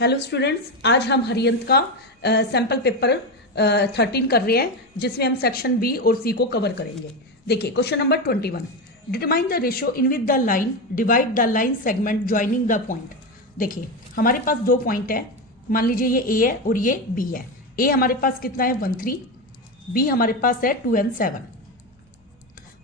Hello students, आज हम हरियंत का सैम्पल पेपर 13 कर रहे हैं, जिसमें हम सेक्शन बी और सी को कवर करेंगे। देखिए question number 21, determine the ratio in with the line divide the line segment joining the point. देखिए हमारे पास दो पॉइंट है, मान लीजिए ये ए है और ये बी है। ए हमारे पास कितना है 1 3, बी हमारे पास है 2 and 7,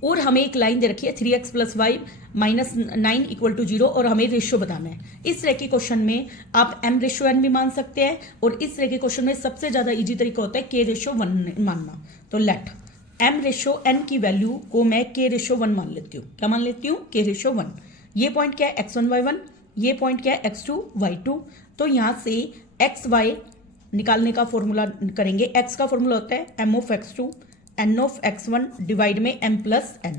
और हमें एक लाइन दे रखी है 3x + y - 9 = 0 और हमें रेशियो बताना है। इस तरह के क्वेश्चन में आप m/n भी मान सकते हैं, और इस तरह के क्वेश्चन में सबसे ज़्यादा इजी तरीका होता है k/1 मानना। तो लेट m/n की वैल्यू को मैं k/1 मान लेती हूँ। क्या मान लेती हूँ? k/1। ये पॉइंट क्या है? x1 y1, ये पॉइंट क्या है? x2 y2। तो यहाँ से x y निकालने का फॉर्मूला करेंगे। x का फॉर्मूला होता है m(x2) n(x1) डिवाइड में m+n।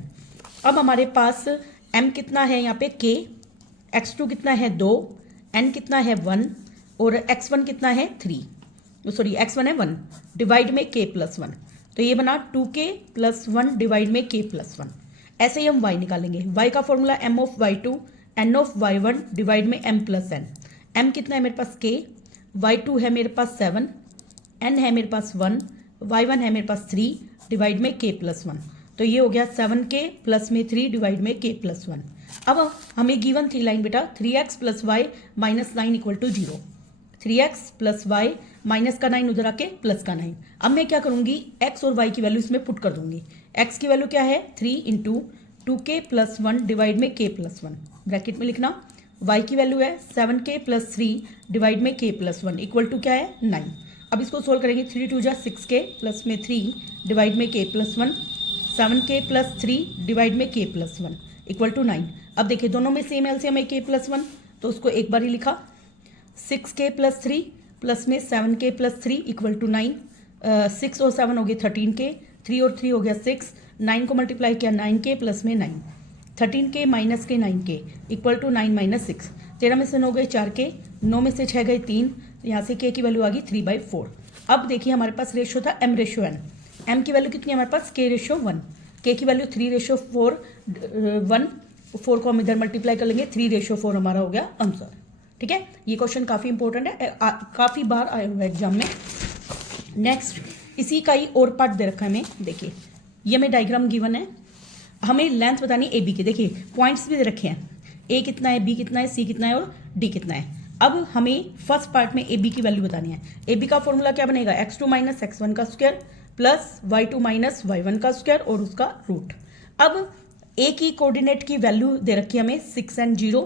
अब हमारे पास m कितना है यहाँ पे k, x2 कितना है 2, n कितना है 1 और x1 कितना है 3, सॉरी x1 है 1 डिवाइड में k+1। तो ये बना 2k + 1 डिवाइड में k+1। ऐसे ही हम y निकालेंगे। y का फॉर्मूला m(y2) n(y1) डिवाइड में m+n। m कितना है मेरे पास k, y2 है मेरे पास 7, n है मेरे पास 1, y1 है मेरे पास 3 डिवाइड में k+1। तो ये हो गया 7k प्लस में 3 डिवाइड में k+1। अब हमें गिवन थी लाइन बेटा 3x + y - 9 = 0। 3x + y minus का 9 उधर आके प्लस का 9। अब मैं क्या करूंगी, x और y की वैल्यू इसमें पुट कर दूंगी। x की वैल्यू क्या है 3 × 2k + 1 डिवाइड में k+1, ब्रैकेट में लिखना। y की वैल्यू है 7k + 3 डिवाइड में k+1 इक्वल टू क्या है 9। अब इसको सोल्व करेंगे। 3 2 जा 6k प्लस में 3 डिवाइड में k+1, 7k + 3 डिवाइड में k+1 इक्वल टू 9। अब देखिए दोनों में सेम एलसीएम है k+1, तो उसको एक बार ही लिखा। 6k + 3 प्लस में 7k + 3 इक्वल टू 9। 6 और 7 हो गए 13k, 3 और 3 हो गया 6, 9 को मल्टीप्लाई किया 9k प्लस में 9, 13k माइनस के 9k इक्वल टू 9 - 6। 13 में से 9 गए 4k, 9 में से 6 गए 3, यहाँ से k की वैल्यू आ गई 3/4। अब देखिए हमारे पास रेशियो था m/n। m की वैल्यू कितनी है हमारे पास k/1, k की वैल्यू 3/4 1, 4 को हम इधर मल्टीप्लाई कर लेंगे, 3/4 हमारा हो गया आंसर। ठीक है, ये क्वेश्चन काफ़ी इंपॉर्टेंट है, काफ़ी बार आया हुआ है एग्जाम में। नेक्स्ट, इसी का ही और पार्ट दे रखा है हमें। देखिए ये हमें डायग्राम गिवन है, हमें लेंथ बतानी है ए बी की। देखिए पॉइंट्स भी दे रखे हैं, ए कितना है, बी कितना है, सी कितना है और डी कितना है। अब हमें फर्स्ट पार्ट में ए बी की वैल्यू बतानी है। ए बी का फॉर्मूला क्या बनेगा, x2 - x1 का स्क्वायर प्लस y2 - y1 का स्क्वायर और उसका रूट। अब ए की कोऑर्डिनेट की वैल्यू दे रखी है हमें 6 and 0,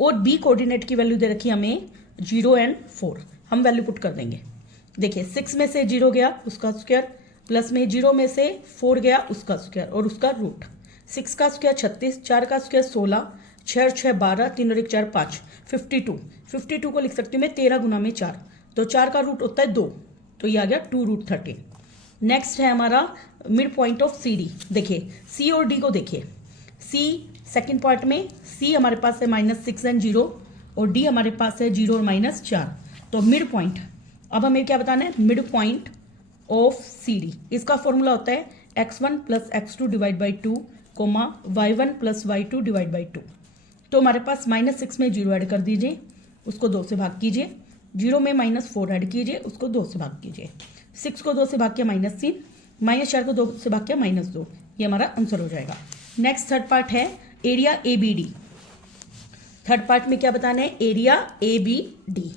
और बी कोऑर्डिनेट की वैल्यू दे रखी है हमें 0 and 4। हम वैल्यू पुट कर देंगे। देखिए 6 में से 0 गया उसका स्क्वायर, प्लस में 0 में से 4 गया उसका स्क्वायर और उसका रूट। 6 का स्क्वायर 36, 4 का स्क्वायर 16, 6 और 6 12, 3 और 1 4 5, 52। 52 को लिख सकती हूँ मैं 13 × 4, तो 4 का रूट होता है 2, तो ये आ गया 2√13। नेक्स्ट है हमारा mid point of C D. देखिए सी और डी को देखिए। सी सेकेंड पार्ट में सी हमारे पास है -6 and 0 और डी हमारे पास है 0 और -4, तो मिड पॉइंट। अब हमें क्या बताना है, mid point of C D. इसका फॉर्मूला होता है x1 + x2 divide by 2, y1 + y2 divide by 2। तो हमारे पास -6 में 0 ऐड कर दीजिए, उसको 2 से भाग कीजिए। 0 में -4 ऐड कीजिए, उसको 2 से भाग कीजिए। 6 को 2 से भाग किया -3, -4 को 2 से भाग किया -2। ये हमारा आंसर हो जाएगा। नेक्स्ट थर्ड पार्ट है area A B D. Third part में क्या बताना है, एरिया ए बी डी।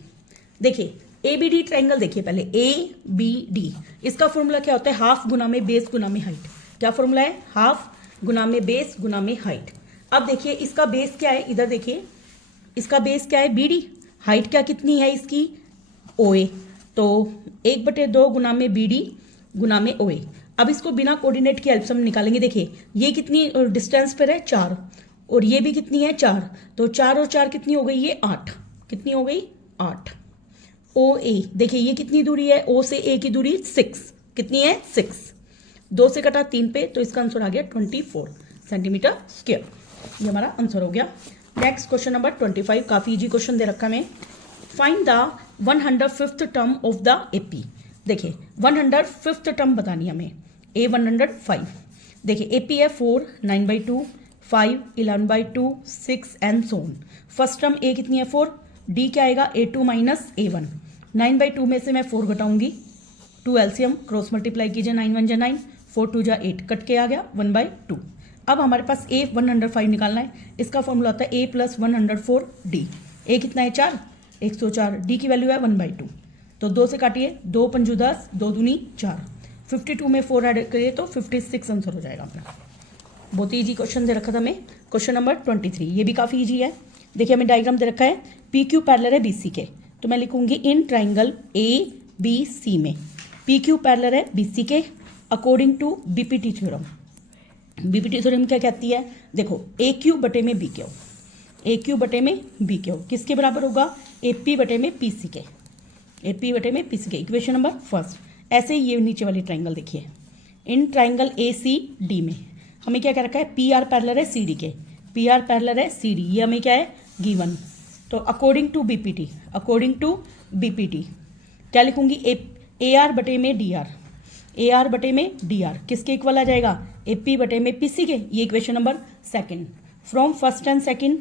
देखिए ए बी डी ट्राइंगल देखिए पहले, ए बी डी। इसका फॉर्मूला क्या होता है, हाफ गुना में बेस गुना में हाइट। क्या फॉर्मूला है, हाफ गुना में बेस गुना में हाइट। अब देखिए इसका बेस क्या है, इधर देखिए इसका बेस क्या है बी डी, हाइट क्या कितनी है इसकी OA, तो 1/2 गुना में बी डी गुना में OA। अब इसको बिना कोऑर्डिनेट की हेल्प से हम निकालेंगे। देखिए ये कितनी डिस्टेंस पर है 4, और ये भी कितनी है 4, तो 4 और 4 कितनी हो गई, ये 8। कितनी हो गई 8। OA देखिए ये कितनी दूरी है, O से A की दूरी 6, कितनी है 6, 2 से कटा 3 पे, तो इसका आंसर आ गया 24 सेंटीमीटर स्क्वायर। ये हमारा आंसर हो गया। नेक्स्ट क्वेश्चन नंबर 25, काफ़ी इजी क्वेश्चन दे रखा है। Find the 105th term of the AP। देखिए 105th टर्म बतानी है हमें, A 105। देखिए AP है 4 9/2, 5 11/2, 6 and so on. First term A कितनी है 4, डी क्या आएगा A2 माइनस A1। 9/2 में से मैं 4 घटाऊंगी, 2 एलसीएम क्रॉस मल्टीप्लाई कीजिए, 9 1 जा 9, 4 2 जा 8, कट के आ गया 1/2। अब हमारे पास A 105 निकालना है, इसका फॉर्मूला होता है A प्लस 104 D। A कितना है 4, 104, D की वैल्यू है 1/2। तो 2 से काटिए, 2 पंजू 10, 2 दूनी 4, 52 में 4 ऐड करिए तो 56 आंसर हो जाएगा अपना। बहुत ईजी क्वेश्चन दे रखा था हमें। क्वेश्चन नंबर 23, ये भी काफ़ी ईजी है। देखिए हमें डायग्राम दे रखा है, पी क्यू पैरेलल है BC के, तो मैं लिखूंगी इन ट्राइंगल ABC में पी क्यू पैरेलल है BC के according to BPT theorem. BPT theorem क्या कहती है, देखो AQ बटे में BQ, AQ बटे में BQ किसके बराबर होगा, AP बटे में PC के, AP बटे में PC के। Equation number first. ऐसे ही ये नीचे वाली ट्राइंगल देखिए, इन ट्राइंगल ACD में हमें क्या कह रखा है, PR पैरेलल है CD के, PR पैरेलल है CD, ये हमें क्या है गिवन। तो according to BPT, according to BPT क्या लिखूंगी, AR बटे में DR, AR बटे में DR किसके इक्वल आ जाएगा, AP बटे में PC के। ये equation number second. From first and second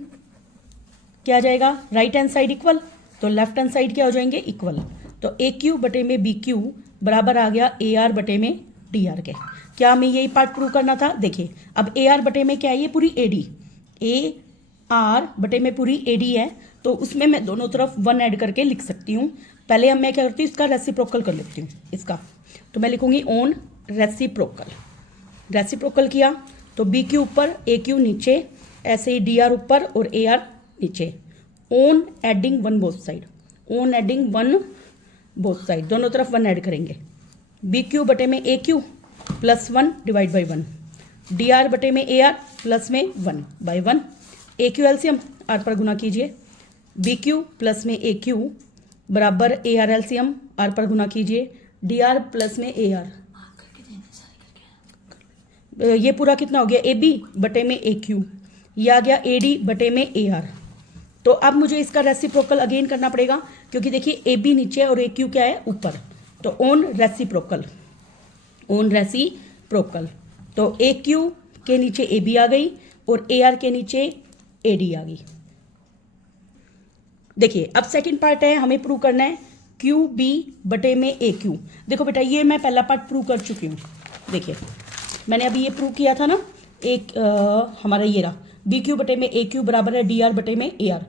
क्या आ जाएगा, राइट हैंड साइड इक्वल, तो लेफ्ट हैंड साइड क्या हो जाएंगे इक्वल। तो AQ बटे में BQ बराबर आ गया AR बटे में DR के। क्या हमें यही पार्ट प्रूव करना था, देखिए अब AR बटे में क्या है, ये पूरी AD, AR बटे में पूरी AD है, तो उसमें मैं दोनों तरफ 1 ऐड करके लिख सकती हूँ। पहले अब मैं क्या करती हूँ, इसका रेसिप्रोकल कर लेती हूँ इसका, तो मैं लिखूंगी ऑन रेसिप्रोकल। रेसिप्रोकल किया तो BQ ऊपर AQ नीचे, ऐसे ही DR ऊपर और AR नीचे। On adding 1 both side, on adding 1 both side, दोनों तरफ 1 ऐड करेंगे। BQ बटे में AQ plus 1 divide by 1, DR बटे में AR प्लस में 1/1। AQ एलसीएम R पर गुना कीजिए, BQ प्लस में AQ बराबर AR एलसीएम R पर गुना कीजिए, DR प्लस में AR, ये पूरा कितना हो गया, AB बटे में AQ, ये आ गया AD बटे में AR। तो अब मुझे इसका रेसिप्रोकल अगेन करना पड़ेगा, क्योंकि देखिए AB नीचे और AQ क्या है ऊपर, तो ऑन रेसिप्रोकल, ऑन रेसिप्रोकल। तो AQ के नीचे AB आ गई और AR के नीचे AD आ गई। देखिए अब सेकंड पार्ट है, हमें प्रूव करना है QB बटे में AQ। देखो बेटा ये मैं पहला पार्ट प्रूव कर चुकी हूँ, देखिए मैंने अभी ये प्रूव किया था ना, हमारा ये रहा BQ बटे में AQ बराबर है DR बटे में AR।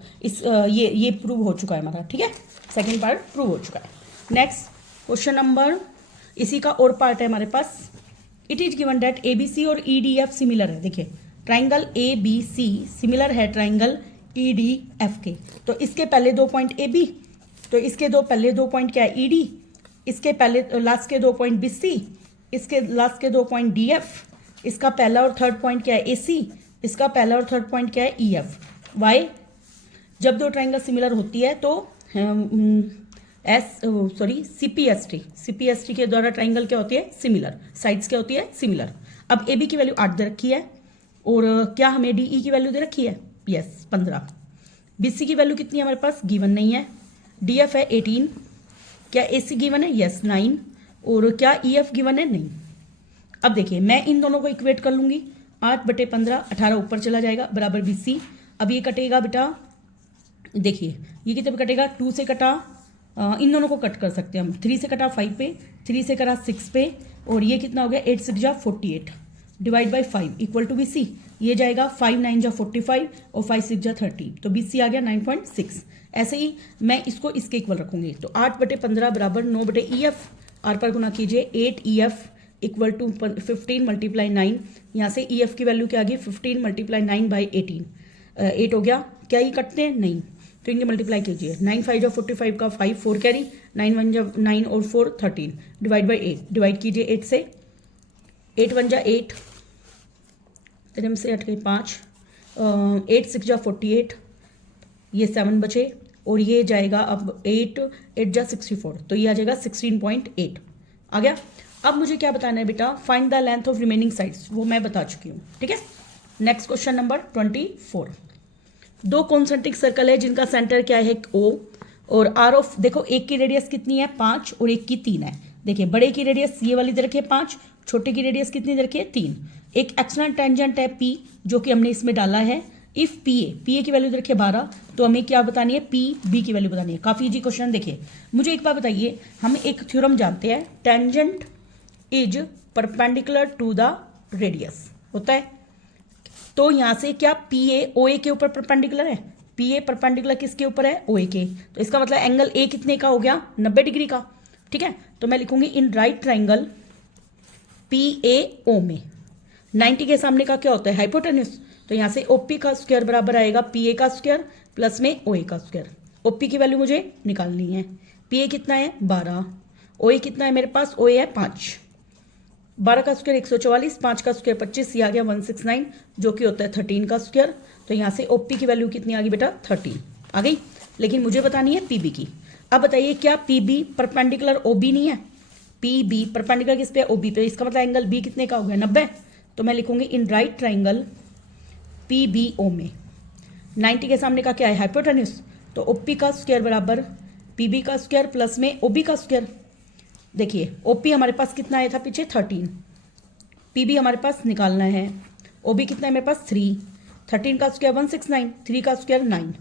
ये प्रूव हो चुका है हमारा, ठीक है, सेकंड पार्ट प्रूव हो चुका है। नेक्स्ट क्वेश्चन नंबर, इसी का और पार्ट है हमारे पास। It is given that ABC और EDF सिमिलर है। देखिए ट्राइंगल ABC सिमिलर है ट्राइंगल EDF के, तो इसके पहले 2 पॉइंट AB, तो इसके पहले 2 पॉइंट क्या है ED, इसके पहले लास्ट के 2 पॉइंट BC, इसके लास्ट के 2 पॉइंट DF, इसका पहला और थर्ड पॉइंट क्या है AC, इसका पहला और थर्ड पॉइंट क्या है EF। वाई, जब 2 ट्राइंगल सिमिलर होती है तो CPST के द्वारा ट्राइंगल क्या होती है सिमिलर, साइड्स क्या होती है सिमिलर। अब AB की वैल्यू 8 दे रखी है और क्या हमें DE की वैल्यू दे रखी है, यस 15। BC की वैल्यू कितनी है हमारे पास, गिवन नहीं है। DF है 18, क्या AC गिवन है, यस 9, और क्या EF गिवन है, नहीं। अब देखिए मैं इन दोनों को इक्वेट कर लूंगी, 8/15, 18 ऊपर चला जाएगा बराबर BC। अब ये कटेगा बेटा, देखिए ये कितने पे कटेगा, 2 से कटा, इन दोनों को कट कर सकते हैं हम, 3 से कटा 5 पे, 3 से कटा 6 पे, और ये कितना हो गया 8 6 जा 48 divide by 5 equal to BC। ये जाएगा 5 9 जा 45 और 5 6 जा 30, तो BC आ गया 9.6। ऐसे ही मैं इसको इसके इक्वल रखूंगी, तो 8/15 बराबर 9/EF, R पर गुना कीजिए 8EF इक्वल टू 15 × 9, यहाँ से EF की वैल्यू क्या आ गई 15 × 9/18, 8 हो गया। क्या ये कटते हैं, नहीं, तो इनके मल्टीप्लाई कीजिए, 9 5 जा 45 का 5 4 कैरी, 9 1 जा 9 और 4 13 डिवाइड बाई 8, डिवाइड कीजिए 8 से, 8 1 जा 8, 3 से 8 गई 5, 8 6 जा 48, ये 7 बचे, और ये जाएगा अब 8 8 जा 64, तो ये आ जाएगा 16.8 आ गया। अब मुझे क्या बताना है बेटा, find the length of remaining sides, वो मैं बता चुकी हूँ, ठीक है। Next question number 24। 2 concentric circle है जिनका सेंटर क्या है O, और R ऑफ, देखो एक की रेडियस कितनी है 5 और एक की 3 है। देखिए बड़े की रेडियस ये वाली दे रखी है 5, छोटे की रेडियस कितनी दे रखी है 3। एक एक्सटर्नल टेंजेंट है P जो कि हमने इसमें डाला है, इफ पी ए की वैल्यू रखिए 12, तो हमें क्या बतानी है, पी बी की वैल्यू बतानी है। काफ़ी इजी क्वेश्चन। देखिए मुझे एक बात बताइए, हम एक थ्योरम जानते हैं, tangent is perpendicular to the radius होता है। तो यहाँ से क्या पी ए ओ ए के ऊपर परपेंडिकुलर है, पी ए परपेंडिकुलर किसके ऊपर है, ओ ए के। तो इसका मतलब एंगल ए कितने का हो गया, 90 डिग्री का। ठीक है, तो मैं लिखूंगी in right triangle P A O में 90 के सामने का क्या होता है, हाइपोटेन्यूज। तो यहाँ से ओपी का स्क्वायर बराबर आएगा पी ए का स्क्वायर प्लस में ओ ए का स्क्वायर। ओपी की वैल्यू मुझे निकालनी है, पी ए कितना है 12, ओ ए कितना है मेरे पास, ओ ए है 5, 12 का स्क्वायर 144, 5 का स्क्वायर 25, ये आ गया 169 जो कि होता है 13 का स्क्वायर। तो यहाँ से ओपी की वैल्यू कितनी आ गई बेटा, 13 आ गई। लेकिन मुझे बतानी है पीबी की। अब बताइए क्या पीबी परपेंडिकुलर ओबी नहीं है, पीबी परपेंडिकुलर किस पे, ओबी पे। इसका मतलब एंगल बी कितने का हो गया, 90। तो मैं लिखूंगी in right triangle P B O में 90 के सामने का क्या है, हाइपोटेन्यूज। तो ओपी का स्क्वायर बराबर पीबी का स्क्वायर प्लस में ओबी का स्क्वायर। देखिए ओपी हमारे पास कितना आया था पीछे 13, पीबी हमारे पास निकालना है, ओबी कितना है मेरे पास 3, 13 का स्क्वायर 169, 3 का स्क्वायर 9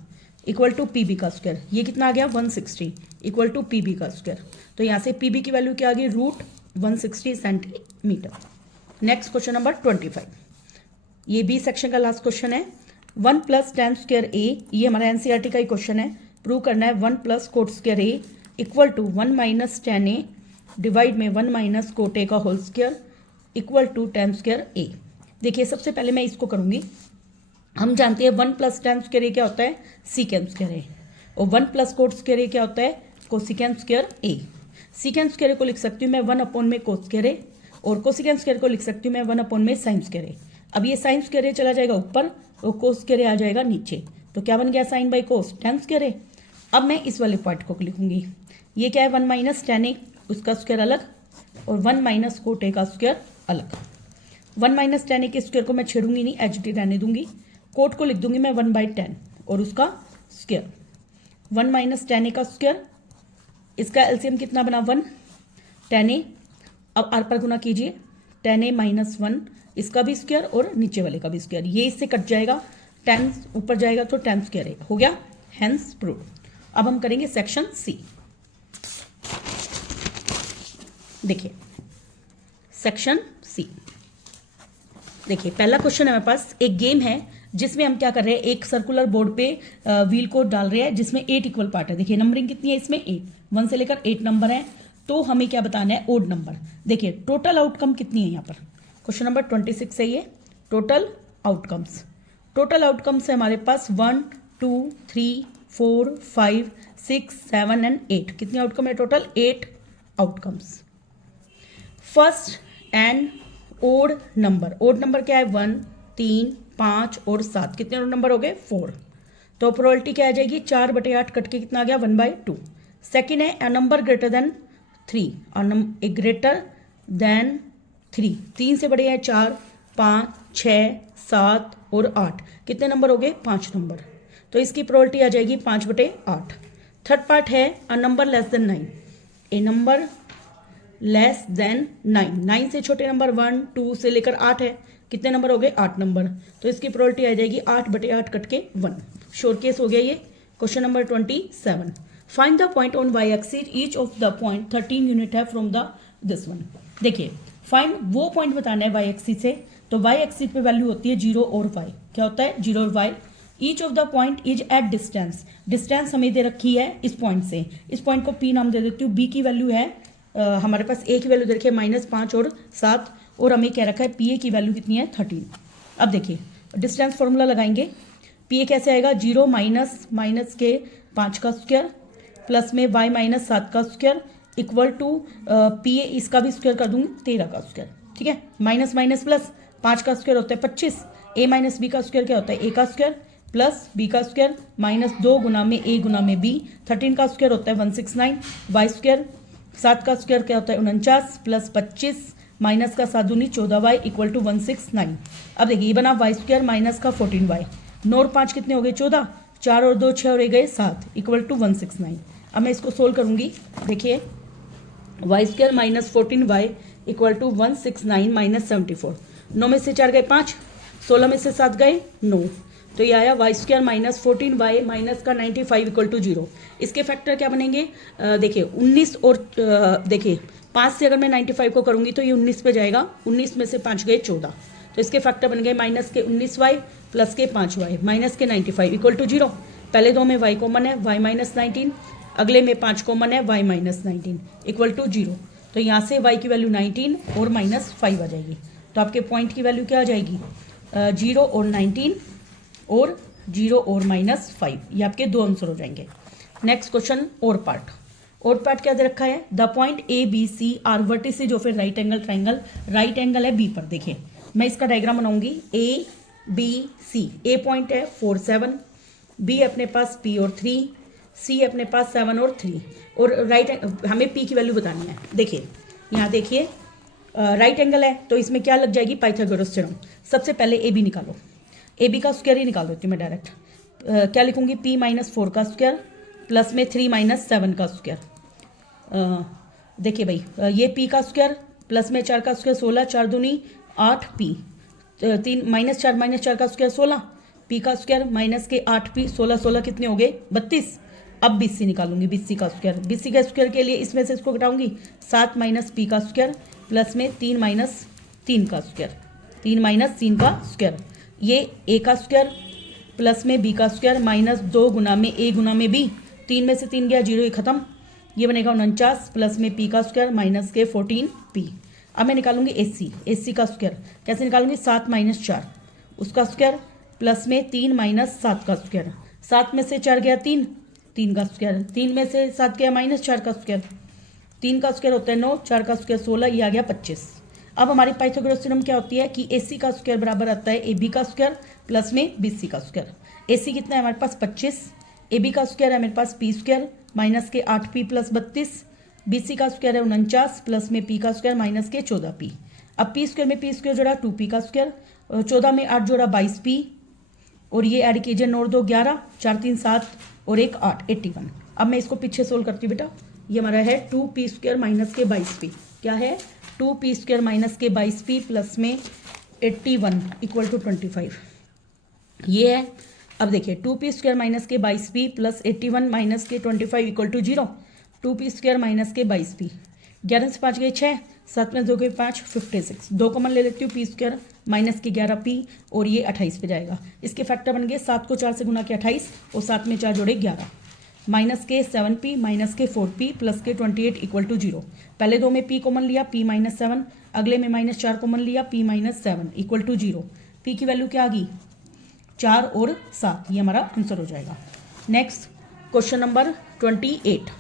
इक्वल टू पीबी का स्क्वायर। ये कितना आ गया 160 इक्वल टू पीबी का स्क्वायर। तो यहाँ से पीबी की वैल्यू क्या आ गई, √160 सेंटीमीटर। नेक्स्ट क्वेश्चन नंबर 25, ये बी सेक्शन का लास्ट क्वेश्चन है। 1 + tan स्क्वायर ए, ये हमारा एनसीईआरटी का ही क्वेश्चन है। प्रूव करना है 1 + cot square A equal to 1 - tan A divide में 1 - cot ए का whole square equal to tan square A. देखिए सबसे पहले मैं इसको करूंगी। हम जानते हैं 1 + tan स्क्वायर ए क्या होता है, सीकेंट स्क्वायर ए, और 1 + cot स्क्वायर ए क्या होता है, कोसिकेंट स्क्वायर ए। सीकेंट स्क्वायर ए को लिख सकती हूँ मैं 1 cos स्क्वायर ए, और कोसिकेंट स्क्वायर को लिख सकती हूँ मैं 1 sin स्क्वायर ए। अब ये साइन स्क्वायर ए चला जाएगा ऊपर और कोस स्क्वायर ए आ जाएगा नीचे। तो क्या बन गया, sine by cos tan square A. अब मैं इस वाले पार्ट को लिखूंगी, ये क्या है 1 - tan ए, उसका स्क्वायर अलग, और 1 - cot ए का स्क्वायर अलग। 1 - tan ए के स्क्वायर को मैं छेड़ूंगी नहीं, एच डी रहने दूंगी। कोट को लिख दूंगी मैं 1/10 और उसका स्क्वायर। 1 - tan ए का स्क्वायर, इसका एलसीएम कितना बना 1, tan ए। अब आर पर गुना कीजिए, tan ए - 1, इसका भी स्क्वायर और नीचे वाले का भी स्क्वायर, ये इससे कट जाएगा, tan ऊपर जाएगा तो tan स्क्वायर ए हो गया, हेंस प्रूव। अब हम करेंगे सेक्शन सी। देखिए सेक्शन सी, देखिए पहला क्वेश्चन है मेरे पास। एक गेम है जिसमें हम क्या कर रहे हैं, एक सर्कुलर बोर्ड पे व्हील को डाल रहे हैं जिसमें 8 इक्वल पार्ट है। देखिए नंबरिंग कितनी है इसमें, 8, 1 से लेकर 8 नंबर है। तो हमें क्या बताना है, ओड नंबर। देखिए टोटल आउटकम कितनी है यहाँ पर, क्वेश्चन नंबर 26 है ये, टोटल आउटकम्स। टोटल आउटकम्स है हमारे पास 1 2 3 4 5 6 7 एंड 8। कितने आउटकम है total, 8 outcomes. First and odd number, odd number क्या है 1 3 5 और 7, कितने नंबर हो गए 4। तो प्रोबेबिलिटी क्या आ जाएगी, 4/8 कट के कितना आ गया 1/2। सेकेंड है a number greater than 3, A greater than 3, 3 से बड़े हैं 4 5 6 7 और 8, कितने नंबर हो गए 5 नंबर। तो इसकी प्रोबेबिलिटी आ जाएगी 5/8। थर्ड पार्ट है a number less than 9, A number less than 9, 9 से छोटे नंबर 1 2 से लेकर 8 है, कितने नंबर हो गए 8 नंबर। तो इसकी प्रोबेबिलिटी आ जाएगी 8/8 कट के 1। श्योर केस हो गया ये। Question number 27, find the point on Y axis, each of the point 13 unit है फ्रॉम द दिस वन। देखिए फाइंड वो पॉइंट बताना है वाई एक्सिस से, तो वाई एक्सिस पे वैल्यू होती है 0 और वाई, क्या होता है 0 और Y. Each of the point is at distance, distance हमें दे रखी है इस पॉइंट से, इस पॉइंट को पी नाम दे देती हूँ। बी की वैल्यू है हमारे पास ए की वैल्यू दे रखी है -5 और 7, और हमें कह रखा है पी ए की वैल्यू कितनी है 13। अब देखिए डिस्टेंस फॉर्मूला लगाएंगे, पी ए कैसे आएगा 0 माइनस के 5 का स्क्वायर प्लस में y - 7 का square equal to P A, इसका भी स्क्वायर कर दूंगी 13 का स्क्वायर। ठीक है, माइनस माइनस प्लस, 5 का स्क्वायर होता है 25, a - b का स्क्वायर क्या होता है a का स्क्वायर प्लस b का स्क्वायर -2 गुना में a गुना में b, 13 का स्क्वायर होता है 169, y स्क्वायर 7 का स्क्वायर क्या होता है 49 प्लस 25 माइनस का 7 दूनी 14y इक्वल टू 169। अब देखिए ये बना y स्क्वायर माइनस का 14y, 9 और 5 कितने हो गए 14, 4 और 2 6 और 1 गए 7 इक्वल टू 169। अब मैं इसको सोल्व करूंगी, देखिए y square minus 14y equal to 169 - 74, 9 में से 4 गए 5, 16 में से 7 गए 9, तो ये आया Y square minus 14y minus का 95 इक्वल टू 0। इसके फैक्टर क्या बनेंगे, देखिए 19 और देखिए 5 से अगर मैं 95 को करूँगी तो ये 19 पे जाएगा, 19 में से 5 गए 14, तो इसके फैक्टर बन गए माइनस के 19y प्लस के 5y माइनस के 95 इक्वल टू 0। पहले दो में y कॉमन है, y माइनस 19, अगले में 5 कॉमन है, y माइनस 19 इक्वल टू 0। तो यहाँ से y की वैल्यू 19 और माइनस 5 आ जाएगी। तो आपके पॉइंट की वैल्यू क्या आ जाएगी, 0 और 19 और 0 और माइनस 5, ये आपके दो आंसर हो जाएंगे। नेक्स्ट क्वेश्चन और पार्ट क्या दे रखा है, the point A B C are vertices of a right angle triangle, right angle है बी पर। देखिए मैं इसका डायग्राम बनाऊंगी, ए बी सी, ए पॉइंट है 4 7, बी अपने पास पी और 3, सी अपने पास 7 और 3, और राइट हमें पी की वैल्यू बतानी है। देखिए यहाँ देखिए राइट एंगल है तो इसमें क्या लग जाएगी, पाइथागोरस थ्योरम। सबसे पहले ए बी निकालो, ए बी का स्क्वायर ही निकाल देती हूँ मैं डायरेक्ट। क्या लिखूंगी, p माइनस 4 का स्क्वायर प्लस में 3 माइनस 7 का स्क्वायर। देखिए भाई ये p का स्क्वायर प्लस में 4 का स्क्वायर 16, 4 दूनी 8 p, 3 माइनस 4 का स्क्वायर 16, p का स्क्वायर माइनस के 8 p, 16 16 कितने हो गए 32। अब BC निकालूंगी, BC का स्क्वायर, BC का स्क्वायर के लिए इसमें से इसको घटाऊंगी, 7 माइनस p का स्क्वायर प्लस में 3 माइनस 3 का स्क्वायर, 3 माइनस 3 का स्क्वायर, ये a का स्क्वायर प्लस में b का स्क्वायर माइनस 2 गुना में a गुना में b, 3 में से 3 गया 0, ये खत्म, ये बनेगा 49 प्लस में p का स्क्वायर माइनस के 14p। अब मैं निकालूंगी AC का स्क्वायर, कैसे निकालूंगी, 7 माइनस 4 उसका स्क्वायर प्लस में 3 माइनस 7 का स्क्वायर, 7 में से 4 गया 3, 3 का स्क्वायर, 3 में से 7 गया माइनस 4 का स्क्वायर, 3 का स्क्वायर होता है 9, 4 का स्क्वायर 16, ये आ गया 25। अब हमारी पाइथागोरस थ्योरम क्या होती है कि AC का स्क्वायर बराबर आता है AB का स्क्वायर प्लस में BC का स्क्वायर। AC कितना है हमारे पास 25, AB का स्क्वायर है मेरे पास p स्क्वायर माइनस के 8p प्लस 32, BC का स्क्वायर है 49 प्लस में p का स्क्वायर माइनस के 14p। अब p स्क्वायर में p स्क्वायर जोड़ा 2p का स्क्वायर, 14 में 8 जोड़ा 22p, और ये ऐड कीजिए 9 2 11, 4 3 7 और 1 8, 81। अब मैं इसको पीछे सोल्व करती हूँ बेटा, ये हमारा है 2p स्क्वायर माइनस के 22p, क्या है 2p स्क्वायर माइनस के 22p प्लस में 81 इक्वल टू 25, ये है। अब देखिए 2p स्क्वायर माइनस के 22p प्लस 81 माइनस के 25 equal to 0, 2p square minus के 22p, 11 से 5 गए 6, 7 में 2 गए 5, 56, 2 कॉमन ले लेती हूँ, p स्क्वायर माइनस के 11p और ये 28 पे जाएगा। इसके फैक्टर बन गए 7 को 4 से गुना के 28 और 7 में 4 जोड़े 11, माइनस के 7p माइनस के 4p प्लस के 28 इक्वल टू 0। पहले दो में p कॉमन लिया, p माइनस 7, अगले में माइनस 4 कॉमन लिया, p minus 7 equal to 0। p की वैल्यू क्या आ गई 4 और 7, ये हमारा आंसर हो जाएगा। नेक्स्ट क्वेश्चन नंबर 28,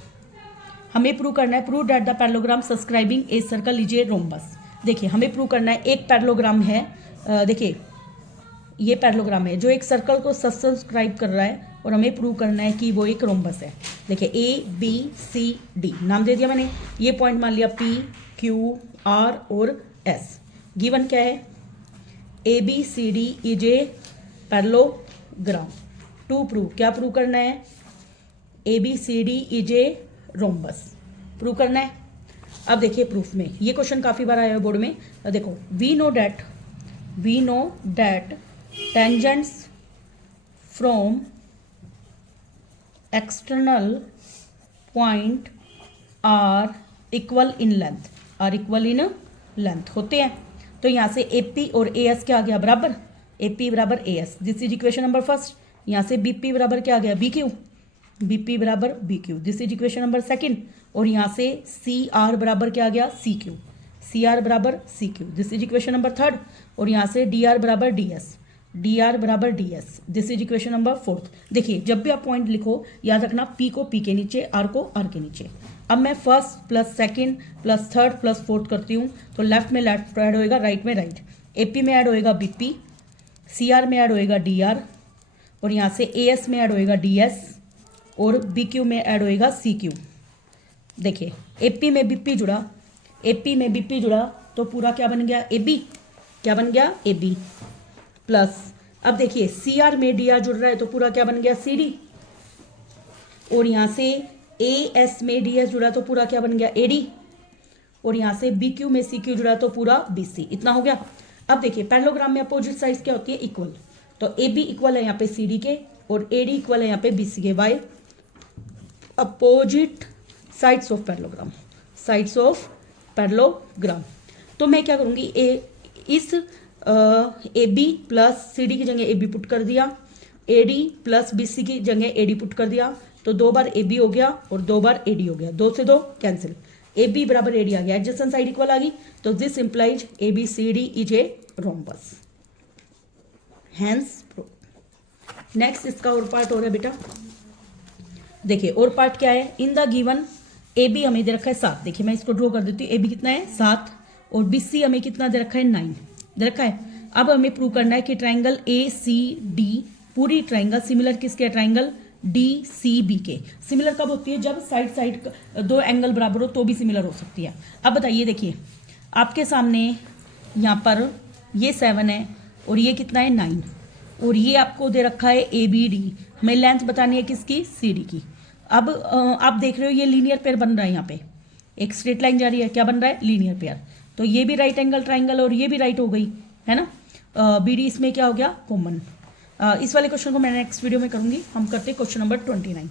हमें प्रूव करना है, prove that the parallelogram subscribing a circle लीजिए रोम्बस। देखिए हमें प्रूव करना है, एक पैरेललोग्राम है, देखिए ये पैरेललोग्राम है जो एक सर्कल को सब्सक्राइब कर रहा है और हमें प्रूव करना है कि वो एक रोम्बस है। देखिए ABCD नाम दे दिया मैंने, ये पॉइंट मान लिया P Q R और S। गिवन क्या है, ABCD is a parallelogram. To prove, क्या प्रूव करना है, ABCD is a rhombus prove करना है। अब देखिए प्रूफ में, ये क्वेश्चन काफ़ी बार आया है बोर्ड में, देखो we know that tangents from external point are equal in length होते हैं। तो यहाँ से AP और AS क्या आ गया बराबर, AP बराबर AS, this is equation number first. यहाँ से BP बराबर क्या आ गया BQ, BP बराबर BQ, this is equation number second. और यहाँ से CR बराबर क्या आ गया CQ, CR बराबर CQ, this is equation number third. और यहाँ से DR बराबर DR बराबर DS, this is equation number fourth. देखिए जब भी आप पॉइंट लिखो याद रखना P को P के नीचे, R को R के नीचे। अब मैं first plus second plus third plus fourth करती हूँ, तो लेफ्ट में लेफ्ट ऐड होएगा, राइट में राइट। AP में ऐड होएगा BP, CR में ऐड होएगा DR, और यहाँ से AS में ऐड होएगा DS, और BQ में ऐड होएगा CQ। देखिए AP में BP जुड़ा तो पूरा क्या बन गया AB, क्या बन गया AB प्लस। अब देखिए CR में DR जुड़ रहा है तो पूरा क्या बन गया CD, और यहाँ से AS में DS जुड़ा तो पूरा क्या बन गया AD, और यहाँ से BQ में CQ जुड़ा तो पूरा BC। इतना हो गया। अब देखिए पैरेललोग्राम में अपोजिट साइड्स क्या होती है इक्वल, तो ए बी इक्वल है यहाँ पे सी डी के और ए डी इक्वल है यहाँ पे बी सी के। Why opposite sides of parallelogram, sides of parallelogram. तो मैं क्या करूँगी, इस A B plus C D की जगह ए बी पुट कर दिया, A D plus B C की जगह ए डी पुट कर दिया, तो 2 बार ए बी हो गया और 2 बार ए डी हो गया, 2 से 2 कैंसिल, ए बी बराबर ए डी आ गया, एडजेसेंट साइड इक्वल आ गई, तो this implies A B C D is a rhombus, hence proof. Next इसका और पार्ट हो रहा है बेटा, देखिए और पार्ट क्या है, in the given A B हमें दे रखा है 7, देखिए मैं इसको ड्रॉ कर देती हूँ, ए बी कितना है 7 और बी सी हमें कितना दे रखा है 9 दे रखा है। अब हमें प्रूव करना है कि ट्राइंगल ए सी डी पूरी ट्राइंगल सिमिलर किसके, ट्राइंगल डी सी बी के। सिमिलर कब होती है, जब साइड साइड 2 एंगल बराबर हो तो भी सिमिलर हो सकती है। अब बताइए, देखिए आपके सामने यहाँ पर ये 7 है और ये कितना है 9 और ये आपको दे रखा है ए बी डी, हमें लेंथ बतानी है किसकी, सी डी की। अब आप देख रहे हो ये लीनियर पेयर बन रहा है, यहाँ पे एक स्ट्रेट लाइन जा रही है, क्या बन रहा है, लीनियर पेयर। तो ये भी राइट एंगल ट्राइंगल और ये भी राइट हो गई है ना, बी डी इसमें क्या हो गया, कॉमन। इस वाले क्वेश्चन को मैं नेक्स्ट वीडियो में करूंगी। हम करते हैं क्वेश्चन नंबर 29।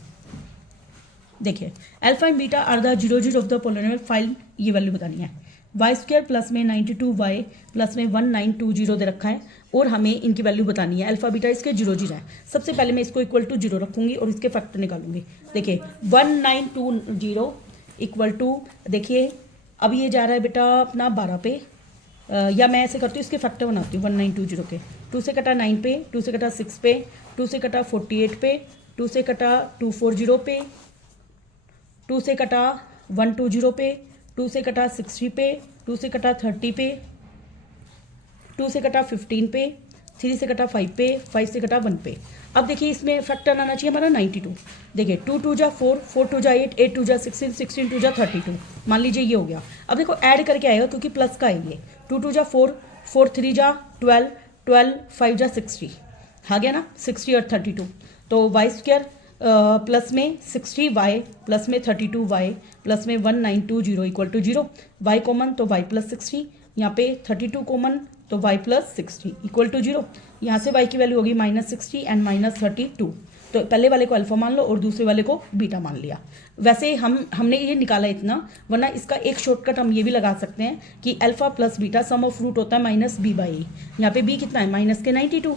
देखिए alpha and beta are the zero of the polynomial, फाइल ये वैल्यू बतानी है। वाई स्क्वायर प्लस में 92 वाई प्लस में 1920 दे रखा है और हमें इनकी वैल्यू बतानी है। अल्फा बीटा इसके जीरो है। सबसे पहले मैं इसको इक्वल टू 0 रखूंगी और इसके फैक्टर निकालूंगी। देखिए 1920 इक्वल टू, देखिए अब ये जा रहा है बेटा अपना 12 पे, या मैं ऐसे करती हूँ इसके फैक्टर बनाती हूँ 1920 के। 2 से कटा 9 पे, 2 से कटा 6 पे, 2 से कटा 48 पे, 2 से कटा 240 पे, 2 से कटा 120 पे, 2 से कटा 60 पे, 2 से कटा 30 पे, 2 से कटा 15 पे, 3 से कटा 5 पे, 5 से कटा 1 पे। अब देखिए इसमें फैक्टर आना चाहिए हमारा 92। देखिए 2 2 जा 4, 4 2 जा 8, 8 2 जा 16, 16 2 जा 32। मान लीजिए ये हो गया। अब देखो ऐड करके आएगा क्योंकि प्लस का है ये। 2 2 जा 4, 4 3 जा 12, 12 5 जा 60, आ गया ना 60 और 32। तो वाई स्क्वायर प्लस में 60 वाई प्लस में 32 वाई प्लस में 1920 इक्वल टू 0। वाई कॉमन तो वाई प्लस 60, यहाँ पे 32 कॉमन तो y प्लस 60 इक्वल टू 0। यहाँ से y की वैल्यू होगी -60 एंड -32। तो पहले वाले को अल्फा मान लो और दूसरे वाले को बीटा मान लिया। वैसे हमने ये निकाला इतना, वरना इसका एक शॉर्टकट हम ये भी लगा सकते हैं कि alpha plus beta sum of root होता है -b/a। यहाँ पे b कितना है -92,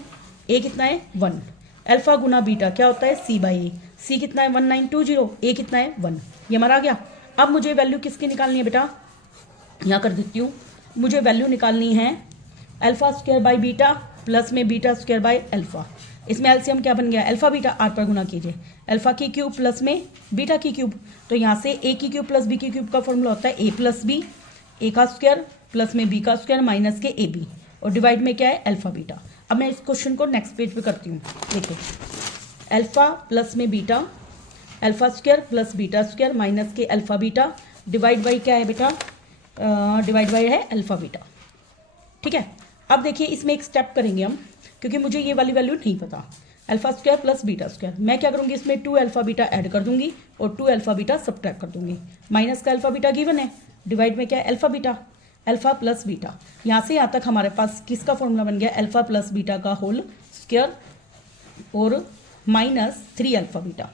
a कितना है 1। अल्फा गुना बीटा क्या होता है c/a, c कितना है 1920, a कितना है 1। ये हमारा आ गया। अब मुझे वैल्यू किसकी निकालनी है बेटा, यहाँ कर देती हूँ। मुझे वैल्यू निकालनी है alpha square by beta plus में बीटा स्क्वायर बाई अल्फा। इसमें एलसीएम क्या बन गया, अल्फा बीटा आर पर गुना कीजिए, अल्फा की क्यूब प्लस में बीटा की क्यूब। तो यहाँ से ए की क्यूब प्लस बी की क्यूब का फॉर्मूला होता है ए प्लस बी, ए का स्क्वायर प्लस में बी का स्क्वायर माइनस के ए बी, और डिवाइड में क्या है अल्फा बीटा। अब मैं इस क्वेश्चन को नेक्स्ट पेज पे करती हूँ। देखिए अल्फा प्लस में beta, alpha square plus beta square minus के अल्फा बीटा, डिवाइड बाई क्या है बेटा, डिवाइड बाई है अल्फा बीटा। ठीक है। अब देखिए इसमें एक स्टेप करेंगे हम, क्योंकि मुझे ये वाली वैल्यू नहीं पता। Alpha square plus beta square, मैं क्या करूँगी इसमें 2 अल्फा बीटा ऐड कर दूंगी और 2 अल्फा बीटा सब्ट्रैक्ट कर दूंगी। माइनस का अल्फा बीटा गिवन है, डिवाइड में क्या है alpha beta, alpha plus beta. यहाँ से यहाँ तक हमारे पास किसका फॉर्मूला बन गया, अल्फा प्लस बीटा का होल स्क्वायर और -3 अल्फा बीटा,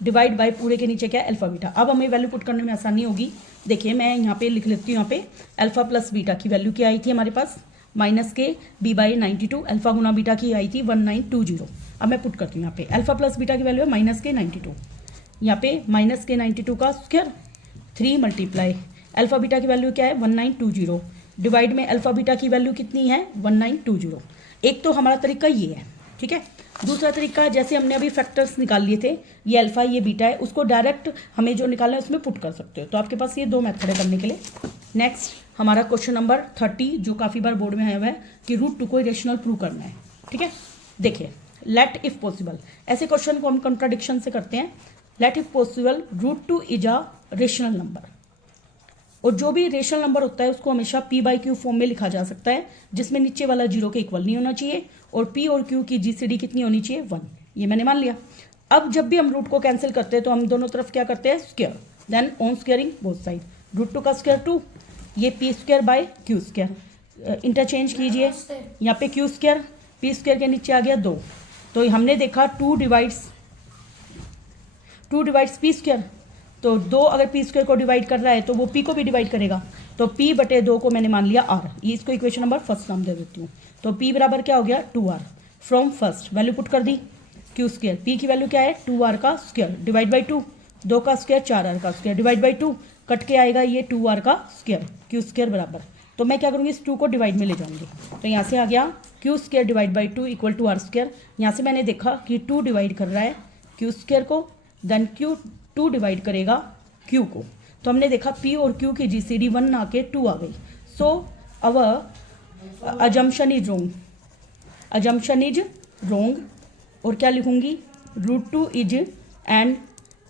डिवाइड बाय पूरे के नीचे क्या है अल्फा बीटा। अब हमें वैल्यू पुट करने में आसानी होगी। देखिए मैं यहाँ पे लिख लेती हूँ, यहाँ पे अल्फा प्लस बीटा की वैल्यू क्या आई थी हमारे पास, माइनस के b/92, अल्फा गुना बीटा की आई थी 1920। अब मैं पुट करती हूँ यहाँ पे अल्फा प्लस बीटा की वैल्यू है -92, यहाँ पे -92 का स्क्वायर 3 मल्टीप्लाई अल्फा बीटा की वैल्यू क्या है 1920, डिवाइड में अल्फा बीटा की वैल्यू कितनी है 1920। एक तो हमारा तरीका ये है, ठीक है। दूसरा तरीका जैसे हमने अभी फैक्टर्स निकाल लिए थे, ये अल्फा ये बीटा है, उसको डायरेक्ट हमें जो निकालना है उसमें पुट कर सकते हो। तो आपके पास ये 2 मेथड है करने के लिए। नेक्स्ट हमारा क्वेश्चन नंबर 30, जो काफ़ी बार बोर्ड में आया हुआ है कि √2 को इरेशनल प्रूव करना है। ठीक है। देखिए लेट इफ पॉसिबल, ऐसे क्वेश्चन को हम कंट्राडिक्शन से करते हैं। Let if possible √2 is a rational number, और जो भी रेशनल नंबर होता है उसको हमेशा p/q फॉर्म में लिखा जा सकता है, जिसमें नीचे वाला 0 के इक्वल नहीं होना चाहिए और p और q की GCD कितनी होनी चाहिए 1। ये मैंने मान लिया। अब जब भी हम रूट को कैंसिल करते हैं तो हम दोनों तरफ क्या करते हैं square, then on squaring both side. √2 का स्क्वायर 2, ये p² बाय q², इंटरचेंज कीजिए। यहाँ पे q² पी स्क्वायर के नीचे आ गया 2, तो हमने देखा 2 डिवाइड्स पी स्क्वायर, तो 2 अगर पी स्क्वायर को डिवाइड कर रहा है तो वो पी को भी डिवाइड करेगा, तो p बटे 2 को मैंने मान लिया r, ये इसको इक्वेशन नंबर फर्स्ट नाम दे देती हूँ। तो p बराबर क्या हो गया 2r, from first value put कर दी क्यू स्क्वायर, p की वैल्यू क्या है 2r का स्क्वायर डिवाइड बाई 2, 2 का स्क्वायर 4r का स्क्वायर डिवाइड बाई 2, कट के आएगा ये 2r का स्क्वायर, क्यू स्क्वायर बराबर, तो मैं क्या करूँगी इस 2 को डिवाइड में ले जाऊँगी, तो यहाँ से आ गया Q square divide by 2 equal to R square. यहाँ से मैंने देखा कि 2 डिवाइड कर रहा है क्यू स्क्वायर को, देन क्यू 2 डिवाइड करेगा क्यू को, तो हमने देखा p और q की जीसीडी 1 ना के 2 आ गई। सो अवर अजम्पशन इज रोंग, और क्या लिखूंगी √2 is an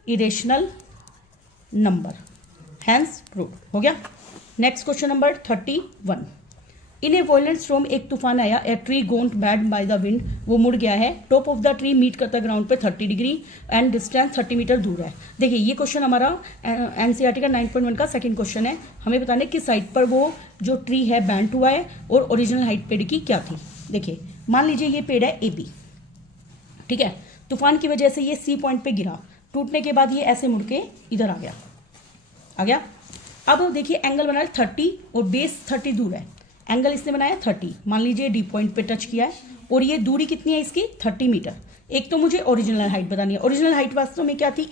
irrational number, hence prove हो गया। Next question number 31, in a violent storm एक तूफान आया, a tree got bent by the wind, वो मुड़ गया है, top of the tree meet करता ग्राउंड पे 30 डिग्री एंड डिस्टेंस 30 मीटर दूर है। देखिए ये क्वेश्चन हमारा एनसीईआरटी का 9.1 का सेकंड क्वेश्चन है, हमें बताने किस साइड पर वो जो ट्री है बैंड हुआ है और ओरिजिनल हाइट पेड़ की क्या थी। देखिए मान लीजिए ये पेड़ है AB, ठीक है, तूफान की वजह से ये C पॉइंट पे गिरा, टूटने के बाद ये ऐसे मुड़ के इधर आ गया। अब देखिए एंगल बना है 30 और बेस 30 दूर है, एंगल इसने बनाया 30, मान लीजिए डी पॉइंट पे टच किया है और ये दूरी कितनी है इसकी 30 मीटर। एक तो मुझे ओरिजिनल हाइट बतानी है, ओरिजिनल हाइट वास्तव में क्या थी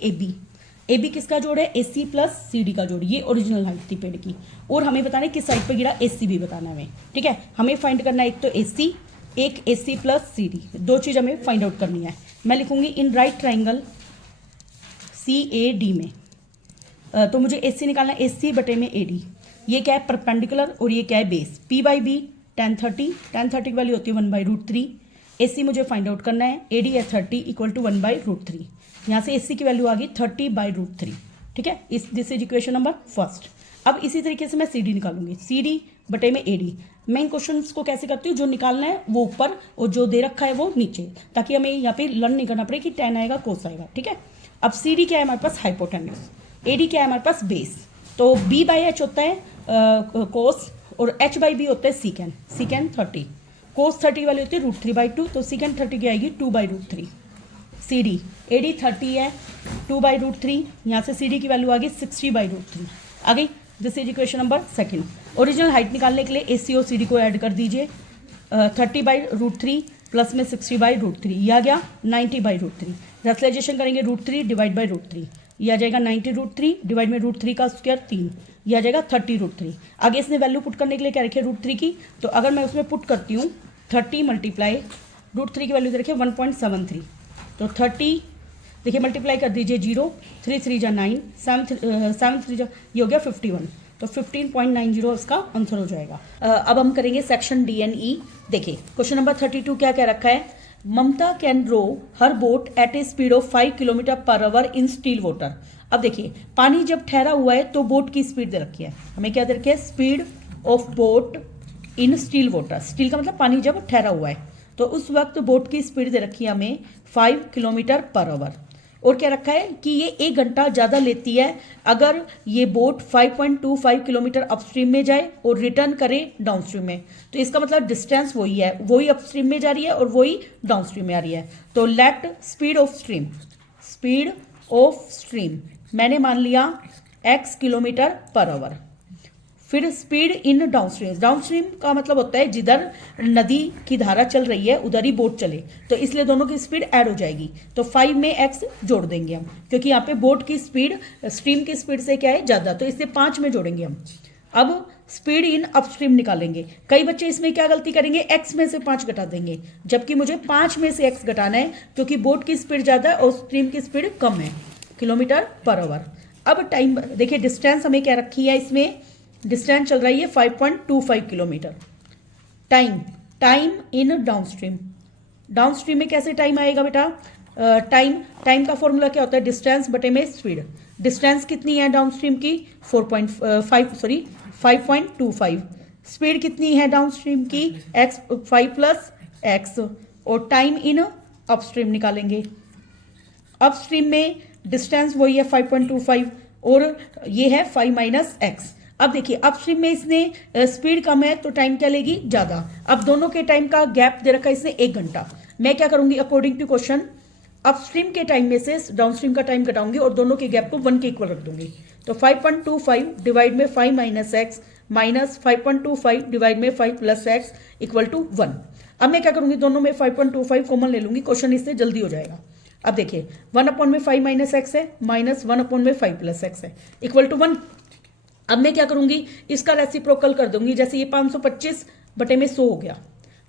AB किसका जोड़ है AC प्लस CD का जोड़, ये ओरिजिनल हाइट थी पेड़ की, और हमें बताना है किस साइड पर गिरा AC भी बताना हमें, ठीक है, हमें फाइंड करना है एक तो AC, एक AC प्लस CD, दो चीज़ हमें फाइंड आउट करनी है। मैं लिखूंगी इन राइट ट्राइंगल CAD में, तो मुझे AC निकालना है AC बटे में AD, ये क्या है परपेंडिकुलर और ये क्या है base, P by B tan 30 की वैल्यू होती है 1/√3, AC मुझे फाइंड आउट करना है, AD है 30 इक्वल टू 1/√3, यहाँ से AC की वैल्यू आ गई 30/√3, ठीक है, this is equation number first. अब इसी तरीके से मैं CD निकालूंगी, CD बटे में AD। मैं इन क्वेश्चन को कैसे करती हूँ, जो निकालना है वो ऊपर और जो दे रखा है वो नीचे, ताकि हमें यहाँ पे लर्न नहीं करना पड़े कि tan आएगा कोस आएगा, ठीक है। अब CD क्या है हमारे पास हाइपोटेन्यूज, AD क्या है हमारे पास बेस, तो B बाई एच होता है कोस और H बाई बी होता है सीकेंड 30, कोस 30 वाली होती है √3/2, तो सीकेंड 30 की आएगी 2/√3। CD AD 30 है 2/√3, यहाँ से CD की वैल्यू आ गई 60/√3 आ गई। This is equation number second. Original height निकालने के लिए AC और CD को ऐड कर दीजिए, 30/√3 प्लस में 60/√3, ये आ गया 90/√3, रेसलाइजेशन करेंगे √3 डिवाइड बाई √3, ये आ जाएगा 90√3 डिवाइड में √3 का स्क्वायर 3, ये आ जाएगा 30√3। आगे इसने वैल्यू पुट करने के लिए क्या रखे √3 की, तो अगर मैं उसमें पुट करती हूँ 30 मल्टीप्लाई √3 की वैल्यू दे रखी है 1.73, तो 30 देखिए मल्टीप्लाई कर दीजिए 0, 3 3 जा 9, 7 3 जा ये हो गया 51, तो 15.90 इसका आंसर हो जाएगा। अब हम करेंगे सेक्शन D and E। देखिए क्वेश्चन नंबर 32 क्या क्या रखा है, Mamta can row her boat at a speed of 5 km/h in still water. अब देखिए पानी जब ठहरा हुआ है तो बोट की स्पीड दे रखी है, हमें क्या दे रखी है speed of boat in still water, steel का मतलब पानी जब ठहरा हुआ है, तो उस वक्त बोट की स्पीड दे रखी है हमें 5 km/h, और क्या रखा है कि ये 1 घंटा ज़्यादा लेती है अगर ये बोट 5.25 किलोमीटर अपस्ट्रीम में जाए और रिटर्न करे डाउनस्ट्रीम में, तो इसका मतलब डिस्टेंस वही है, वही अपस्ट्रीम में जा रही है और वही डाउनस्ट्रीम में आ रही है। तो लेट स्पीड ऑफ स्ट्रीम मैंने मान लिया x km/h, फिर स्पीड इन डाउनस्ट्रीम का मतलब होता है जिधर नदी की धारा चल रही है उधर ही बोट चले, तो इसलिए दोनों की स्पीड ऐड हो जाएगी, तो 5 में x जोड़ देंगे हम, क्योंकि यहाँ पे बोट की स्पीड स्ट्रीम की स्पीड से क्या है ज़्यादा, तो इसलिए 5 में जोड़ेंगे हम। अब स्पीड इन अपस्ट्रीम निकालेंगे, कई बच्चे इसमें क्या गलती करेंगे x में से 5 घटा देंगे, जबकि मुझे 5 में से x घटाना है, क्योंकि बोट की स्पीड ज़्यादा है और स्ट्रीम की स्पीड कम है km/h। अब टाइम देखिए, डिस्टेंस हमें क्या रखी है, इसमें डिस्टेंस चल रही है 5.25 किलोमीटर। टाइम इन डाउनस्ट्रीम में कैसे टाइम आएगा बेटा, टाइम का फॉर्मूला क्या होता है, डिस्टेंस बटे में स्पीड। डिस्टेंस कितनी है डाउनस्ट्रीम की 5.25, स्पीड कितनी है डाउनस्ट्रीम की x 5 प्लस x, और टाइम इन अपस्ट्रीम निकालेंगे। अपस्ट्रीम में डिस्टेंस वही है 5.25 और ये है 5 माइनस x। अब देखिए अपस्ट्रीम में इसने स्पीड कम है तो टाइम क्या लेगी ज़्यादा। अब दोनों के टाइम का गैप दे रखा है इसने 1 घंटा। मैं क्या करूंगी अकॉर्डिंग टू क्वेश्चन, अपस्ट्रीम के टाइम में से डाउनस्ट्रीम का टाइम घटाऊंगी और दोनों के गैप को 1 के इक्वल रख दूंगी। तो 5.25 डिवाइड में 5 माइनस एक्स माइनस 5.25 डिवाइड में 5 प्लस एक्स इक्वल टू 1। अब मैं क्या करूंगी दोनों में 5.25 कॉमन ले लूंगी, क्वेश्चन इससे जल्दी हो जाएगा। अब देखिए 1 में 5 माइनस एक्स है माइनस 1 में 5 प्लस एक्स है इक्वल टू 1। अब मैं क्या करूंगी इसका रेसिप्रोकल कर दूंगी, जैसे ये 525 बटे में 100 हो गया,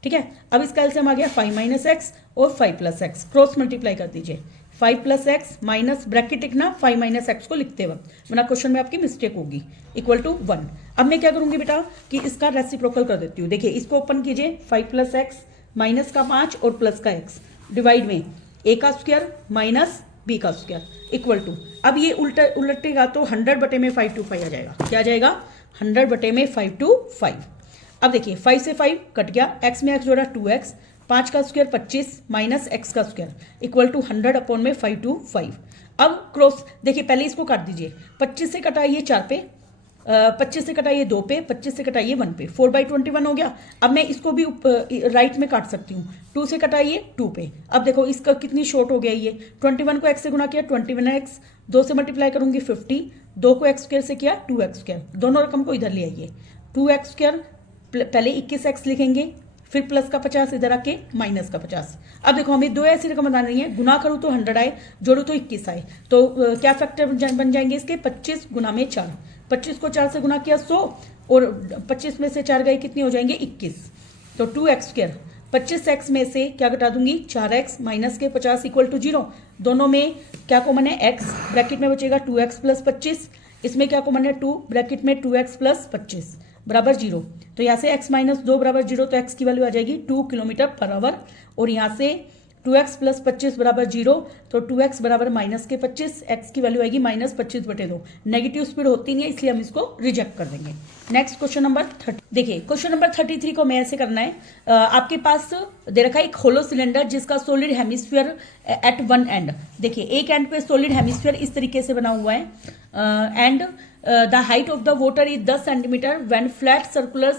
ठीक है। अब इसका एलसीएम आ गया 5 माइनस एक्स और 5 प्लस एक्स, क्रॉस मल्टीप्लाई कर दीजिए 5 प्लस एक्स माइनस ब्रैकेट लिखना 5 माइनस एक्स को लिखते वक्त, वरना क्वेश्चन में आपकी मिस्टेक होगी, इक्वल टू 1। अब मैं क्या करूंगी बेटा कि इसका रेसिप्रोकल कर देती हूँ। देखिए इसको ओपन कीजिए 5 प्लस एक्स माइनस का 5 और प्लस का एक्स डिवाइड में ए का स्क्वायर माइनस बी का स्क्वायर इक्वल टू, अब ये उलटेगा तो 100 बटे में 5 to 5 आ जाएगा। क्या आ जाएगा 100 बटे में 5 to 5। अब देखिए 5 से 5 कट गया, x में x जोड़ा 2x, 5 का स्क्वायर 25 माइनस x का स्क्वायर इक्वल टू 100 अपॉन में 5 to 5। अब क्रॉस देखिए पहले इसको काट दीजिए, 25 से कटाइए 4 पे, 25 से कटाइए 2 पे, 25 से कटाइए 1 पे, 4/21 हो गया। अब मैं इसको भी राइट में काट सकती हूँ, 2 से कटाइए 2 पे। अब देखो इसका कितनी शॉर्ट हो गया ये, 21 को x से गुणा किया 21x, 2 से मल्टीप्लाई करूंगी 50, 2 को x स्क्वायर से किया 2x स्क्वायर, दोनों रकम को इधर ले आइए 2x स्क्वायर, पहले 21x लिखेंगे फिर प्लस का 50 इधर आके माइनस का 50। अब देखो हमें दो ऐसी रकम बना रही है, गुना करूँ तो 100 आए, जोड़ू तो 21 आए, तो क्या फैक्टर बन जाएंगे इसके 25 गुना में 4, 25 को 4 से गुना किया 100 और 25 में से 4 गए कितने हो जाएंगे 21, तो 2x स्क्वायर, 25x में से क्या घटा दूंगी 4x माइनस के 50 इक्वल टू 0। दोनों में क्या कॉमन है x, ब्रैकेट में बचेगा 2x प्लस 25, इसमें क्या कॉमन है 2, ब्रैकेट में 2x प्लस 25 बराबर 0। तो यहाँ से x माइनस 2 बराबर 0, तो x की वैल्यू आ जाएगी 2 किलोमीटर पर आवर, और यहाँ से 2x प्लस 25 बराबर 0, तो 2x बराबर माइनस के 25, x की वैल्यू आएगी माइनस 25 बटे 2। नेगेटिव स्पीड होती नहीं है इसलिए हम इसको रिजेक्ट कर देंगे। नेक्स्ट क्वेश्चन नंबर 30, देखिए क्वेश्चन नंबर 33 को मैं ऐसे करना है, आपके पास दे रखा है एक होलो सिलेंडर जिसका solid hemisphere at one end. देखिए एक एंड पे सोलिड हेमिस्फीयर इस तरीके से बना हुआ है and the height of the water is 10 centimetre when flat circular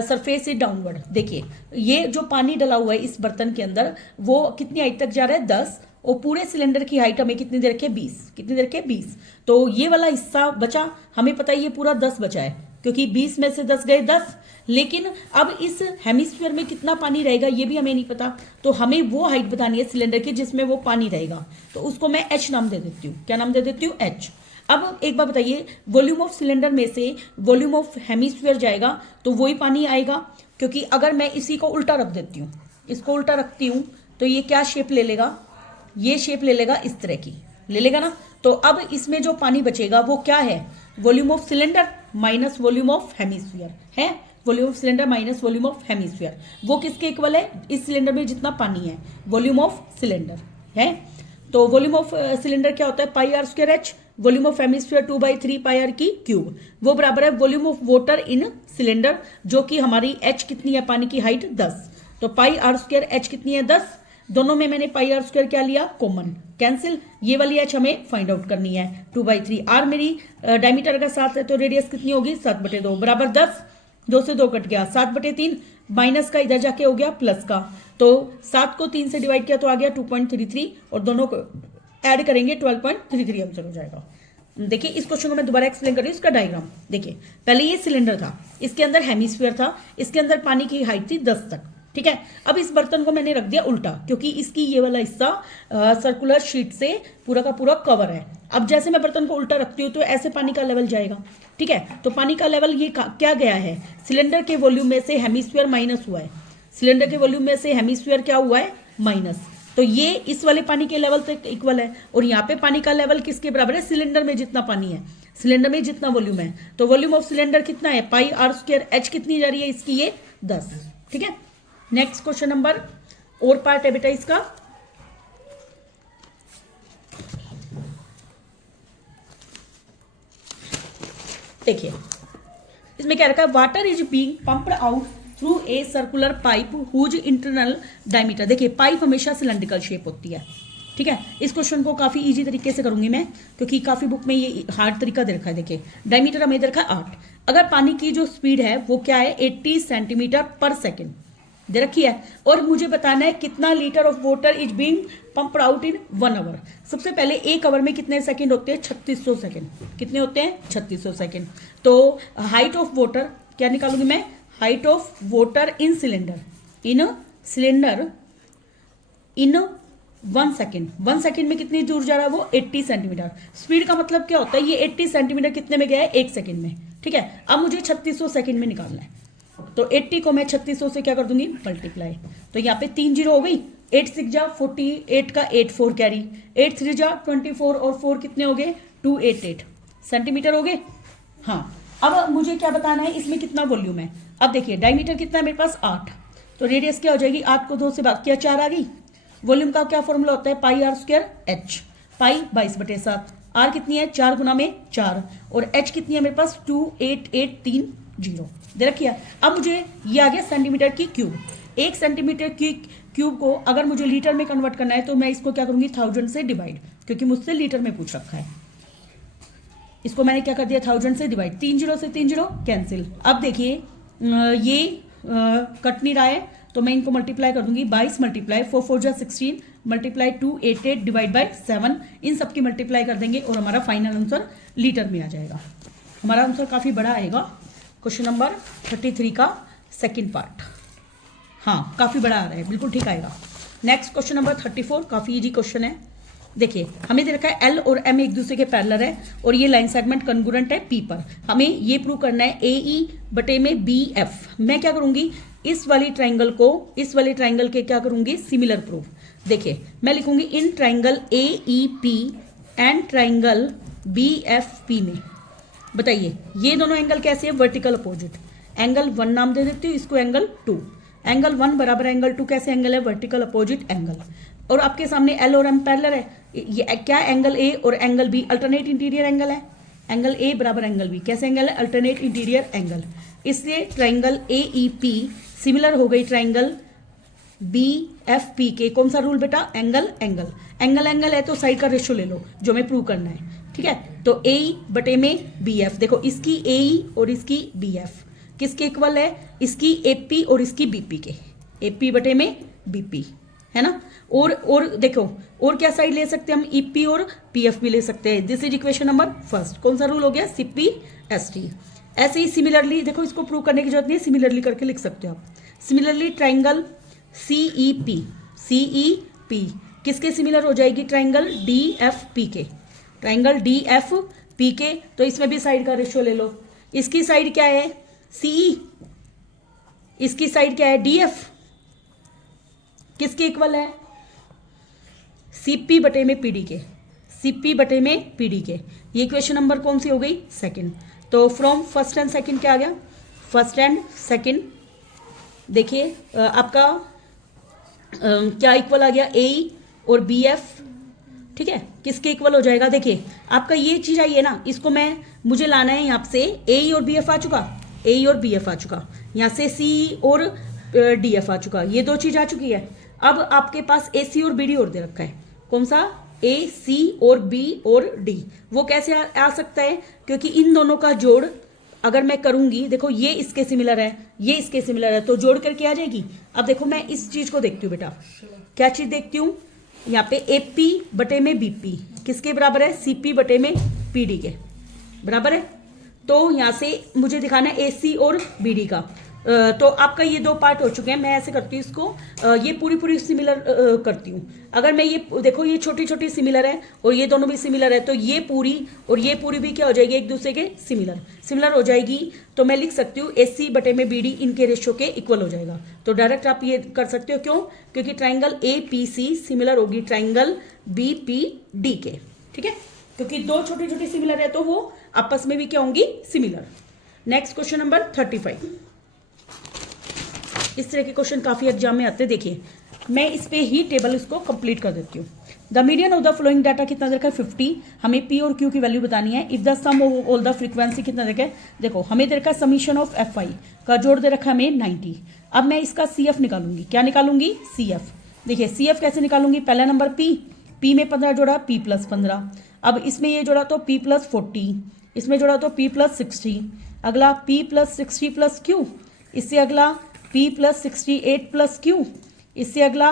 surface is downward. देखिए ये जो पानी डला हुआ है इस बर्तन के अंदर वो कितनी हाइट तक जा रहा है 10, और पूरे सिलेंडर की हाइट हमें कितनी दे रखी है 20, कितनी दे रखी है 20। तो ये वाला हिस्सा बचा, हमें पता है ये पूरा 10 बचा है क्योंकि 20 में से 10 गए 10, लेकिन अब इस हेमिस्फीयर में कितना पानी रहेगा ये भी हमें नहीं पता, तो हमें वो हाइट बतानी है सिलेंडर की जिसमें वो पानी रहेगा, तो उसको मैं H नाम दे देती हूँ। क्या नाम दे देती हूँ H। अब एक बार बताइए वॉल्यूम ऑफ सिलेंडर में से वॉल्यूम ऑफ हेमिस्फीयर जाएगा तो वही पानी आएगा, क्योंकि अगर मैं इसी को उल्टा रख देती हूँ, इसको उल्टा रखती हूँ तो ये क्या शेप ले लेगा, ये शेप ले लेगा इस तरह की ले लेगा ना। तो अब इसमें जो पानी बचेगा वो क्या है, volume of cylinder minus volume of hemisphere है, volume of cylinder minus volume of hemisphere, वो किसके इक्वल है, इस सिलेंडर में जितना पानी है वॉल्यूम ऑफ सिलेंडर है। तो वॉल्यूम ऑफ सिलेंडर क्या होता है pi r square h, volume of hemisphere 2/3 pi r की क्यूब, वो बराबर है volume of water in cylinder, जो कि हमारी एच कितनी है पानी की हाइट 10, तो पाई आर स्क्वायर एच कितनी है 10, दोनों में मैंने पाई आर स्क्वायर क्या लिया कॉमन, कैंसिल, ये वाली एच हमें फाइंड आउट करनी है 2/3, आर मेरी डायमीटर का 7 है तो रेडियस कितनी होगी 7/2 बराबर 10, 2 से 2 कट गया 7/3, माइनस का इधर जाके हो गया प्लस का, तो 7 को 3 से डिवाइड किया तो आ गया 2.33, और दोनों को ऐड करेंगे 12.33 आंसर हो जाएगा। देखिए इस क्वेश्चन को मैं दोबारा एक्सप्लेन कर रही हूँ, इसका डायग्राम देखिए, पहले ये सिलेंडर था, इसके अंदर हेमिस्फीयर था, इसके अंदर पानी की हाइट थी 10 तक, ठीक है। अब इस बर्तन को मैंने रख दिया उल्टा क्योंकि इसकी ये वाला हिस्सा सर्कुलर शीट से पूरा का पूरा कवर है। अब जैसे मैं बर्तन को उल्टा रखती हूँ तो ऐसे पानी का लेवल जाएगा, ठीक है। तो पानी का लेवल ये क्या गया है, सिलेंडर के वॉल्यूम में से हेमिस्फीयर माइनस हुआ है, सिलेंडर के वॉल्यूम में से हेमिस्फीयर क्या हुआ है माइनस, तो ये इस वाले पानी के लेवल तक इक्वल है, और यहाँ पे पानी का लेवल किसके बराबर है, सिलेंडर में जितना पानी है, सिलेंडर में जितना वॉल्यूम है, तो वॉल्यूम ऑफ सिलेंडर कितना है पाई आर स्क्वायर एच कितनी जा रही है इसकी ये 10, ठीक है। नेक्स्ट क्वेश्चन नंबर और पार्ट है बेटा इसका, देखिए इसमें क्या रखा है, water is being pumped out through a circular pipe whose internal diameter. देखिए पाइप हमेशा सिलेंड्रिकल शेप होती है, ठीक है। इस क्वेश्चन को काफी इजी तरीके से करूंगी मैं क्योंकि काफी बुक में ये हार्ड तरीका दे रखा है। देखिए डायमीटर हमें दे रखा है 8, अगर पानी की जो स्पीड है वो क्या है 80 सेंटीमीटर पर सेकेंड दे रखी है, और मुझे बताना है कितना litre of water is being pumped out in 1 hour. सबसे पहले 1 आवर में कितने सेकंड होते हैं? 3600 सेकंड। कितने होते हैं? 3600 सेकंड। तो हाइट ऑफ वाटर क्या निकालूंगी मैं? Height of water in cylinder in 1 second. 1 second में कितनी दूर जा रहा है वो? 80 सेंटीमीटर। स्पीड का मतलब क्या होता है? ये 80 सेंटीमीटर कितने में गया है? 1 सेकेंड में। ठीक है, अब मुझे 3600 सेकेंड में निकालना है, तो 80 को मैं 3600 से क्या कर दूंगी? मल्टीप्लाई। तो यहाँ पे 3 जीरो हो गई, 8 6 जा 48 का 8 4 कैरी, 8 3 जा 24 और 4 कितने हो गए? 288 सेंटीमीटर हो गए। हाँ, अब मुझे क्या बताना है इसमें कितना वॉल्यूम है। अब देखिए डायमीटर कितना है मेरे पास? 8, तो रेडियस क्या हो जाएगी? 8 को 2 से भाग किया 4 आ गई। वॉल्यूम का क्या फॉर्मूला होता है? Pi r square h. Pi 22/7, r कितनी है? 4 गुना में 4, और एच कितनी है मेरे पास? 28830 दे रखी है। अब मुझे ये आ गया सेंटीमीटर की क्यूब। 1 सेंटीमीटर की क्यूब को अगर मुझे लीटर में कन्वर्ट करना है तो मैं इसको क्या करूंगी? 1000 से डिवाइड, क्योंकि मुझसे लीटर में पूछ रखा है। इसको मैंने क्या कर दिया? 1000 से डिवाइड। 3 जीरो से 3 जीरो कैंसिल। अब देखिए ये कट नहीं रहा है, तो मैं इनको मल्टीप्लाई कर दूंगी। 22 मल्टीप्लाई 4 4 जा 16 मल्टीप्लाई 288 डिवाइड बाय 7, इन सब की मल्टीप्लाई कर देंगे और हमारा फाइनल आंसर लीटर में आ जाएगा। हमारा आंसर काफ़ी बड़ा आएगा। क्वेश्चन नंबर 33 का सेकंड पार्ट, हाँ काफ़ी बड़ा आ रहा है, बिल्कुल ठीक आएगा। नेक्स्ट क्वेश्चन नंबर 34 काफ़ी इजी क्वेश्चन है। देखिए हमें दे रखा है एल और एम एक दूसरे के पैरेलल है और ये लाइन सेगमेंट कंग्रुएंट है पी पर। हमें ये प्रूव करना है ए ई बटे में बी एफ। मैं क्या करूंगी? इस वाली ट्राइंगल के क्या करूंगी? Similar proof. देखिए मैं लिखूंगी in triangle A E P and triangle B F P में। बताइए ये दोनों एंगल कैसे है? Vertical opposite. एंगल 1 नाम दे देती हूँ इसको, एंगल 2। एंगल 1 बराबर एंगल 2 कैसे एंगल है? Vertical opposite angle. और आपके सामने एल और एम पैरेलल है। ये क्या? एंगल ए और angle B alternate interior angle है। एंगल ए बराबर एंगल बी कैसे एंगल है? Alternate interior angle. इसलिए triangle A E P similar हो गई ट्राइंगल बी एफ पी के। कौन सा रूल बेटा? Angle angle. एंगल एंगल है तो साइड का रेशियो ले लो जो हमें प्रूव करना है। ठीक है, तो ए ई बटे में बी एफ। देखो इसकी ए ई और इसकी बी एफ किसके इक्वल है? इसकी ए पी और इसकी बी पी के। ए पी बटे में बी पी है ना। और देखो और क्या साइड ले सकते हैं हम? ईपी और पीएफ भी ले सकते हैं। This is equation number first. कौन सा रूल हो गया? CP S T. ऐसे ही सिमिलरली देखो, इसको प्रूव करने की जरूरत नहीं है, सिमिलरली करके लिख सकते हो आप। सिमिलरली ट्राइंगल सीई पी किसके सिमिलर हो जाएगी? ट्राइंगल डी एफ पी के। ट्राइंगल डी एफ पी के, तो इसमें भी साइड का रेशियो ले लो। इसकी साइड क्या है? सीई। इसकी साइड क्या है? D F. किसके इक्वल है? सीपी बटे में पीडी के। सीपी बटे में पीडी के। ये इक्वेशन नंबर कौन सी हो गई? सेकंड। तो फ्रॉम फर्स्ट एंड सेकंड क्या आ गया? फर्स्ट एंड सेकंड देखिए आपका क्या इक्वल आ गया? ए और बी एफ। ठीक है, किसके इक्वल हो जाएगा? देखिए आपका ये चीज आई है ना, इसको मुझे लाना है यहाँ से। ए और बी एफ आ चुका, ए और बी एफ आ चुका, यहाँ से सी और डी एफ आ चुका, ये दो चीज आ चुकी है। अब आपके पास ए सी और बी डी और दे रखा है। कौन सा? ए सी और बी और डी। वो कैसे आ सकता है? क्योंकि इन दोनों का जोड़ अगर मैं करूंगी, देखो ये इसके सिमिलर है, ये इसके सिमिलर है, तो जोड़ करके आ जाएगी। अब देखो मैं इस चीज को देखती हूँ बेटा, क्या चीज देखती हूँ? यहाँ पे एपी बटे में बीपी किसके बराबर है? सीपी बटे में पीडी के बराबर है। तो यहाँ से मुझे दिखाना है एसी और बीडी का। तो आपका ये दो पार्ट हो चुके हैं। मैं ऐसे करती हूँ इसको, ये पूरी सिमिलर करती हूँ। अगर मैं ये देखो, ये छोटी छोटी सिमिलर है और ये दोनों भी सिमिलर है, तो ये पूरी और ये पूरी भी क्या हो जाएगी? एक दूसरे के सिमिलर हो जाएगी। तो मैं लिख सकती हूँ एसी बटे में बीडी इनके रेशियो के इक्वल हो जाएगा। तो डायरेक्ट आप ये कर सकते हो। क्यों? क्योंकि triangle A P C similar होगी ट्राइंगल बी पी डी के। ठीक है, क्योंकि दो छोटी छोटी सिमिलर है तो वो आपस में भी क्या होंगी? सिमिलर। Next question number 35। इस तरह के क्वेश्चन काफी एग्जाम में आते हैं। देखिए मैं इस पे ही टेबल इसको कंप्लीट कर देती हूँ। The median of the flowing data कितना देखा? 50। हमें पी और क्यू की वैल्यू बतानी है। If the sum of all the frequency कितना देखा? देखो हमें दे रखा है समीशन ऑफ एफ आई का जोड़ दे रखा है हमें 90। अब मैं इसका सी एफ निकालूंगी। क्या निकालूंगी? C F. देखिए सी एफ कैसे निकालूंगी? पहला नंबर पी में 15 जोड़ा, पी प्लस 15। अब इसमें ये जोड़ा तो पी प्लस 40, इसमें जोड़ा तो पी प्लस 60। अगला p प्लस 60 प्लस क्यू, इससे अगला p प्लस 68 प्लस क्यू, इससे अगला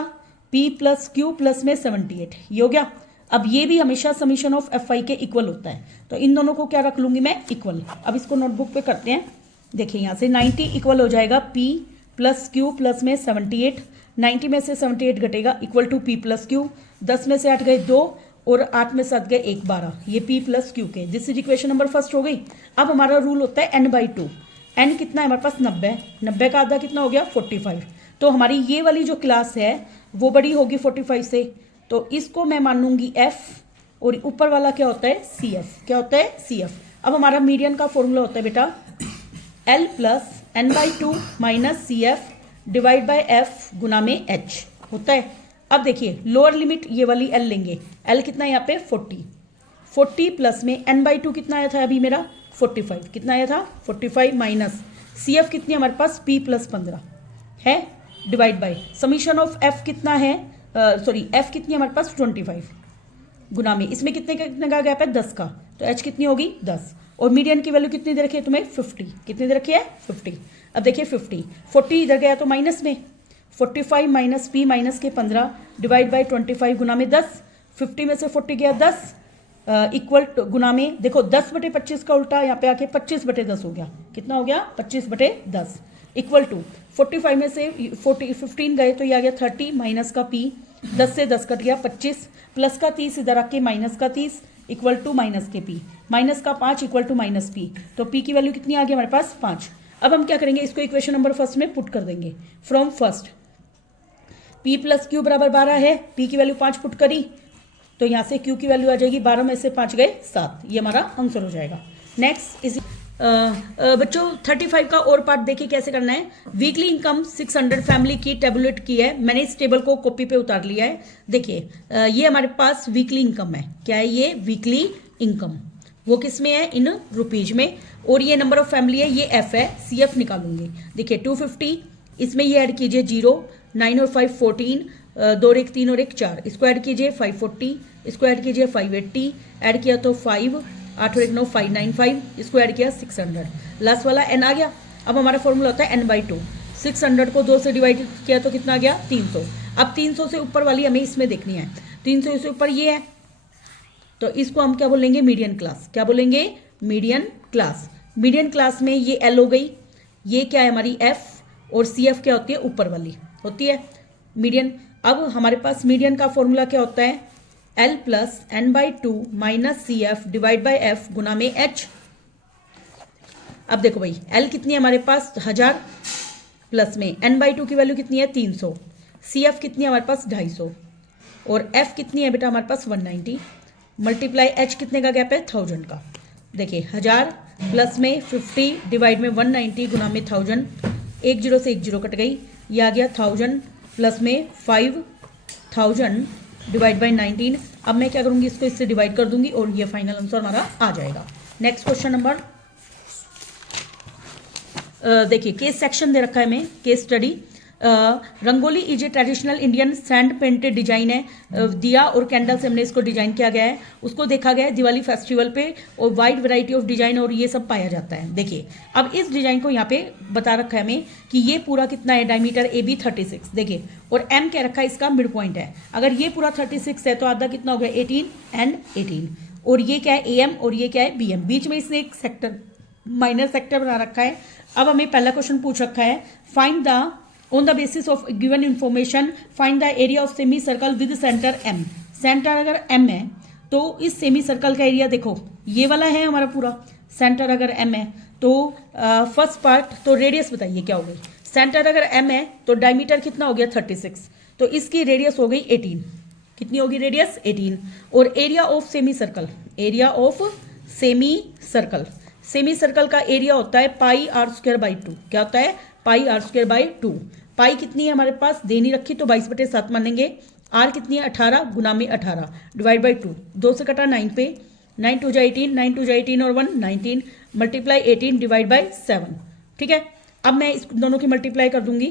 p प्लस क्यू प्लस में 78, ये हो गया। अब ये भी हमेशा समीशन ऑफ एफ आई के इक्वल होता है, तो इन दोनों को क्या रख लूंगी मैं, इक्वल। अब इसको नोटबुक पे करते हैं। देखिए यहाँ से 90 इक्वल हो जाएगा p प्लस क्यू प्लस में 78, 90 में से 78 घटेगा equal to p plus Q, 10 में से 8 गए 2 और 8 में 7 गए 1, 12, ये p प्लस क्यू के। This is equation number first हो गई। अब हमारा रूल होता है n/2, n कितना है हमारे पास 90, 90 का आधा कितना हो गया 45, तो हमारी ये वाली जो क्लास है वो बड़ी होगी 45 से, तो इसको मैं मान लूंगी f, और ऊपर वाला क्या होता है cf, क्या होता है cf। अब हमारा मीडियन का फॉर्मूला होता है बेटा l plus n/2 minus cf divide by f गुना में h होता है। अब देखिए लोअर लिमिट ये वाली l लेंगे, l कितना है यहाँ पे 40 प्लस में n/2 कितना आया था अभी मेरा 45, कितना आया था 45 माइनस cf कितनी हमारे पास p प्लस 15 है, divide by summation of f कितना है, सॉरी f कितनी हमारे पास 25 गुना में इसमें कितने का गैप है 10 का, तो h कितनी होगी 10, और मीडियन की वैल्यू कितनी दे रखी है तुम्हें 50, कितनी दे रखी है 50। अब देखिए 40 इधर गया तो माइनस में 45 माइनस p माइनस के 15 डिवाइड बाय 25 गुना में 10, 50 में से 40 गया 10 इक्वल गुना में देखो 10/25 का उल्टा यहाँ पे आके 25/10 हो गया, कितना हो गया 25/10 इक्वल टू 45 में से 15 गए तो ये आ गया 30 माइनस का p, 10 से 10 कट गया 25 प्लस का 30 इधर आके माइनस का 30 इक्वल टू माइनस के p, माइनस का 5 इक्वल टू माइनस p, तो p की वैल्यू कितनी आ गई हमारे पास 5। अब हम क्या करेंगे, इसको इक्वेशन नंबर फर्स्ट में पुट कर देंगे। From first p plus Q बराबर 12 है, p की वैल्यू 5 पुट करी तो यहाँ से q की वैल्यू आ जाएगी 12 में से 5 गए 7, ये हमारा आंसर हो जाएगा। नेक्स्ट इज बच्चों 35 का और पार्ट देखिए कैसे करना है। वीकली इनकम 600 फैमिली की टेबुलेट की है, मैंने इस टेबल को कॉपी पे उतार लिया है। देखिए ये हमारे पास वीकली इनकम है, क्या है ये वीकली इनकम, वो किस में है इन रुपीज में, और ये नंबर ऑफ फैमिली है, ये एफ है, CF निकालूंगी। देखिए 250, इसमें ये ऐड कीजिए 0, 9 और 5 14, 2 और 1 3 और 1 4, इसको ऐड कीजिए 540, इसको ऐड कीजिए 580, ऐड किया तो 5, 8 और 1 9 595, इसको ऐड किया 600, लास्ट वाला n आ गया। अब हमारा फॉर्मूला होता है n/2, 600 को 2 से डिवाइड किया तो कितना आ गया 300। अब 300 से ऊपर वाली हमें इसमें देखनी है, 300 से ऊपर ये है, तो इसको हम क्या बोलेंगे मीडियन क्लास, क्या बोलेंगे मीडियन क्लास। मीडियन क्लास में ये L हो गई, ये क्या है हमारी F, और CF क्या होती है ऊपर वाली होती है मीडियन। अब हमारे पास मीडियन का फॉर्मूला क्या होता है L plus n/2 minus CF divide by F गुना में H। अब देखो भाई L कितनी है हमारे पास 1000 प्लस में n/2 की वैल्यू कितनी है 300, CF कितनी है हमारे पास 250, और F कितनी है बेटा हमारे पास 190, मल्टीप्लाई H कितने का गैप है 1000 का। देखिए 1000 प्लस में 50 डिवाइड में 190 गुना में 1000, 1 0 से 1 0 कट गई, ये आ गया 1000 प्लस में 5000 डिवाइड बाई 19। अब मैं क्या करूंगी, इसको इससे डिवाइड कर दूंगी और ये फाइनल आंसर हमारा आ जाएगा। नेक्स्ट क्वेश्चन नंबर देखिए केस सेक्शन दे रखा है, मैं case study. Rangoli is a traditional Indian sand painted design है, दिया और कैंडल से हमने इसको डिजाइन किया गया है, उसको देखा गया है दिवाली फेस्टिवल पे, और वाइड वैरायटी ऑफ डिजाइन और ये सब पाया जाता है। देखिए अब इस डिजाइन को यहाँ पे बता रखा है हमें कि ये पूरा कितना है, डायमीटर AB 36, देखिए, और M क्या रखा है इसका मिड पॉइंट है। अगर ये पूरा 36 है तो आधा कितना हो गया 18 एंड 18, और ये क्या है AM और ये क्या है BM, बीच में इसने एक सेक्टर माइनर सेक्टर बना रखा है। अब हमें पहला क्वेश्चन पूछ रखा है, find the on the basis of given information find the area of semi circle with centre M। Centre अगर M है तो इस सेमी सर्कल का एरिया देखो ये वाला है हमारा पूरा, सेंटर अगर M है तो फर्स्ट पार्ट तो रेडियस बताइए क्या हो गई, सेंटर अगर M है तो डायमीटर कितना हो गया 36, तो इसकी रेडियस हो गई 18, कितनी होगी रेडियस 18, और area of semi circle, area of semi circle, semi circle का एरिया होता है πr²/2, क्या होता है πr²/2। पाई कितनी है हमारे पास दे नहीं रखी तो 22/7 मानेंगे, आर कितनी है 18 गुना में 18 डिवाइड बाई 2, 2 से कटा 9 पे, 9 2 जा 18, 9 2 जा 18 और 1 19, मल्टीप्लाई 18 डिवाइड बाई 7, ठीक है। अब मैं इस दोनों की मल्टीप्लाई कर दूंगी,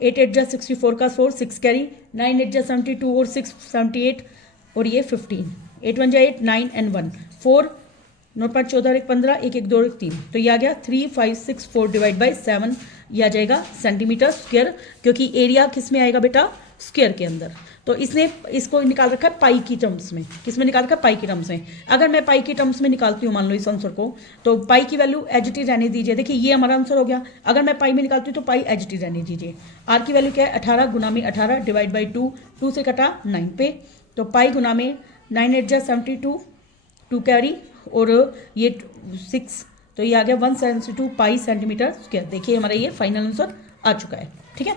8 8 जा 64 का 4 6 कैरी, 9 8 जा 72 और 6 78, और ये 15, 8 1 जा 8 9 एंड 1 4 9×5 = 14, 1×15, 1×1 = 2, 1×3, तो ये आ गया 3564 डिवाइड बाई 7, ये आ जाएगा सेंटीमीटर स्क्वायर, क्योंकि एरिया किस में आएगा बेटा, स्क्वायर के अंदर। तो इसने इसको निकाल रखा है पाई की टर्म्स में, किस में निकाल रखा है, पाई की टर्म्स में। अगर मैं पाई की टर्म्स में निकालती हूँ मान लो इस आंसर को, तो पाई की वैल्यू एच टी रहने दीजिए। देखिए ये हमारा आंसर हो गया। अगर मैं पाई में निकालती हूँ तो पाई एच टी रहने दीजिए। आर की वैल्यू क्या है, 18 गुना में 18 डिवाइड बाई 2, 2 से कटा 9 पे, तो पाई गुना में 9 8 72, 2 कैरी और ये 6, तो ये आ गया 172 पाई सेंटीमीटर स्क्वायर। देखिए हमारा ये फाइनल आंसर आ चुका है। ठीक है,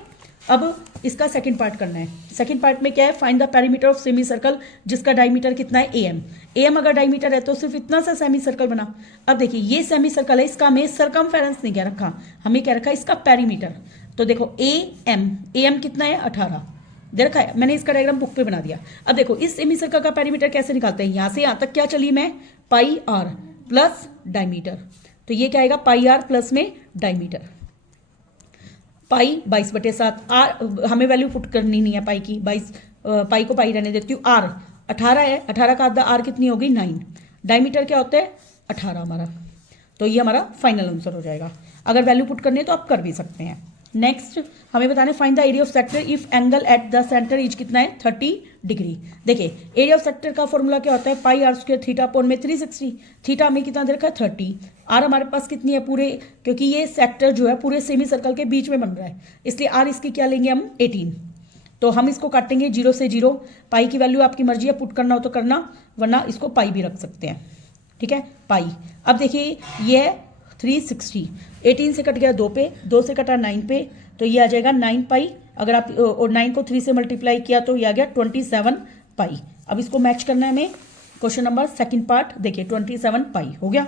अब इसका सेकंड पार्ट करना है। सेकंड पार्ट में क्या है, find the perimeter of semi circle जिसका डायमीटर कितना है, एम। एम अगर डायमीटर है तो सिर्फ इतना सा सेमी सर्कल बना। अब देखिए ये सेमी सर्कल है, इसका हमें सर्कमफेरेंस नहीं कह रखा, हमें कह रखा है इसका पेरीमीटर। तो देखो ए एम कितना है, 18 दे रखा है, मैंने इसका डायग्राम बुक पे बना दिया। अब देखो इस सेमी सर्कल का पेरीमीटर कैसे निकालते हैं, यहां से यहां तक क्या चली मैं, पाई आर प्लस डायमीटर, तो ये क्या आएगा, पाई आर प्लस में डायमीटर, पाई 22/7। आर हमें वैल्यू पुट करनी नहीं है पाई की, 22, पाई को पाई रहने देती हूँ। आर 18 है, 18 का आधा आर कितनी होगी, 9। डायमीटर क्या होता है, 18 हमारा, तो ये हमारा फाइनल आंसर हो जाएगा। अगर वैल्यू पुट करनी है तो आप कर भी सकते हैं। नेक्स्ट हमें बताना है, find the area of sector if angle at the centre is कितना है, 30 डिग्री। देखिए एरिया ऑफ सेक्टर का फॉर्मूला क्या होता है, pi r square theta upon में 360। थीटा में कितना दे रखा है, 30। आर हमारे पास कितनी है पूरे, क्योंकि ये सेक्टर जो है पूरे सेमी सर्कल के बीच में बन रहा है, इसलिए आर इसकी क्या लेंगे हम, 18। तो हम इसको काटेंगे 0 से 0। पाई की वैल्यू आपकी मर्जी है, पुट करना हो तो करना, वरना इसको पाई भी रख सकते हैं। ठीक है, पाई। अब देखिए ये 360, 18 से कट गया 2 पे, 2 से कटा 9 पे, तो ये आ जाएगा 9 पाई। अगर आप और 9 को 3 से मल्टीप्लाई किया तो ये आ गया 27 पाई। अब इसको मैच करना है हमें, क्वेश्चन नंबर सेकंड पार्ट देखिए, 27 पाई हो गया।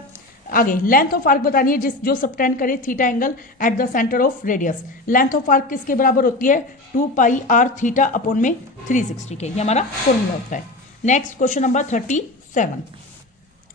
आगे लेंथ ऑफ आर्क बतानी है जिस जो सबटेंड करे theta angle at the centre of radius. Length of arc किसके बराबर होती है, 2 पाई आर थीटा अपॉन में 360 के, ये हमारा फॉर्मूला होता है। Next question number 37।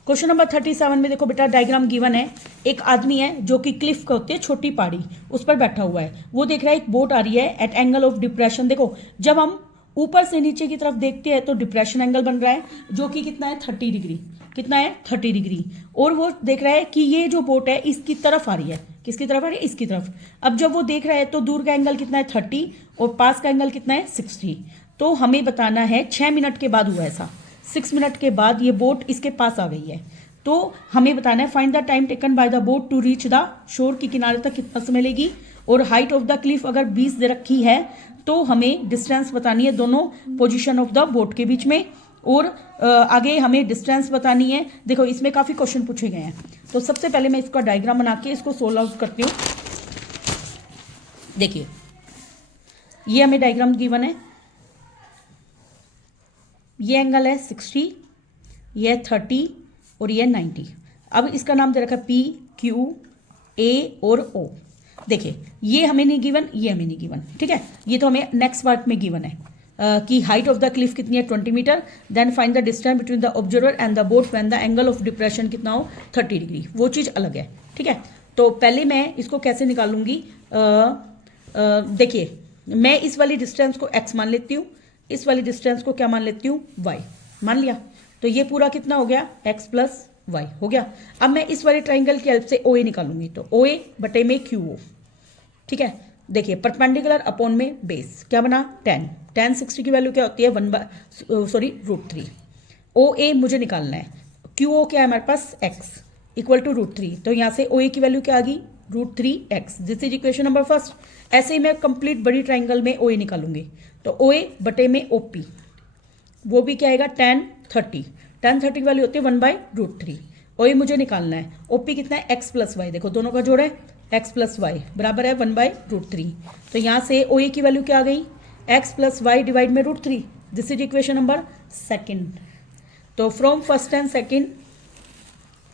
Question number 37 में देखो बेटा डायग्राम गिवन है। एक आदमी है जो कि क्लिफ का होती है छोटी पहाड़ी, उस पर बैठा हुआ है। वो देख रहा है एक बोट आ रही है एट एंगल ऑफ डिप्रेशन। देखो जब हम ऊपर से नीचे की तरफ देखते हैं तो डिप्रेशन एंगल बन रहा है जो कि कितना है, 30 डिग्री। कितना है, 30 डिग्री। और वो देख रहा है कि ये जो बोट है इसकी तरफ आ रही है, किसकी तरफ आ रही है, इसकी तरफ। अब जब वो देख रहा है तो दूर का एंगल कितना है, 30, और पास का एंगल कितना है, 60। तो हमें बताना है 6 मिनट के बाद हुआ ऐसा, 6 मिनट के बाद ये बोट इसके पास आ गई है। तो हमें बताना है find the time taken by the boat to reach the shore, की किनारे तक कितना समय लेगी। और हाइट ऑफ द क्लिफ अगर 20 दे रखी है तो हमें डिस्टेंस बतानी है दोनों पोजीशन ऑफ द बोट के बीच में। और आगे हमें डिस्टेंस बतानी है। देखो इसमें काफ़ी क्वेश्चन पूछे गए हैं, तो सबसे पहले मैं इसका डायग्राम बना के इसको सोल्व आउट करती हूँ। देखिए ये हमें डायग्राम गिवन है, ये एंगल है 60, ये है 30 और ये 90। अब इसका नाम दे रखा है पी, क्यू, ए और ओ। देखिए ये हमें नहीं गिवन, ये हमें नहीं गिवन। ठीक है, ये तो हमें नेक्स्ट पार्ट में गिवन है कि हाइट ऑफ द क्लिफ कितनी है, 20 metre. Then find the distance between the observer and the boat when the angle of depression कितना हो, 30 डिग्री। वो चीज़ अलग है। ठीक है, तो पहले मैं इसको कैसे निकालूंगी, देखिए मैं इस वाली डिस्टेंस को x मान लेती हूँ, इस वाली डिस्टेंस को क्या मान लेती हूँ, y मान लिया। तो ये पूरा कितना हो गया, x प्लस वाई हो गया। अब मैं इस वाले ट्राइंगल की हेल्प से ओ ए निकालूंगी, तो ओ ए बटे में क्यू ओ। ठीक है, देखिए परपेंडिकुलर अपॉन में बेस क्या बना, 10। 60 की वैल्यू क्या होती है, √3। ओ ए मुझे निकालना है, क्यू ओ क्या है हमारे पास, x इक्वल टू √3। तो यहाँ से ओ ए की वैल्यू क्या आ गई, √3x। This is equation number first. ऐसे ही मैं कंप्लीट बड़ी ट्राइंगल में ओ ए निकालूंगी, तो ओ ए बटे में ओ पी, वो भी क्या आएगा, 10 30 की वैल्यू होती है 1/√3। ओ ए मुझे निकालना है, ओ पी कितना है, x प्लस वाई। देखो दोनों का जोड़ है, x प्लस वाई बराबर है 1/√3। तो यहाँ से ओ ए की वैल्यू क्या आ गई, x प्लस वाई डिवाइड में √3। This is equation number second. तो from first and second,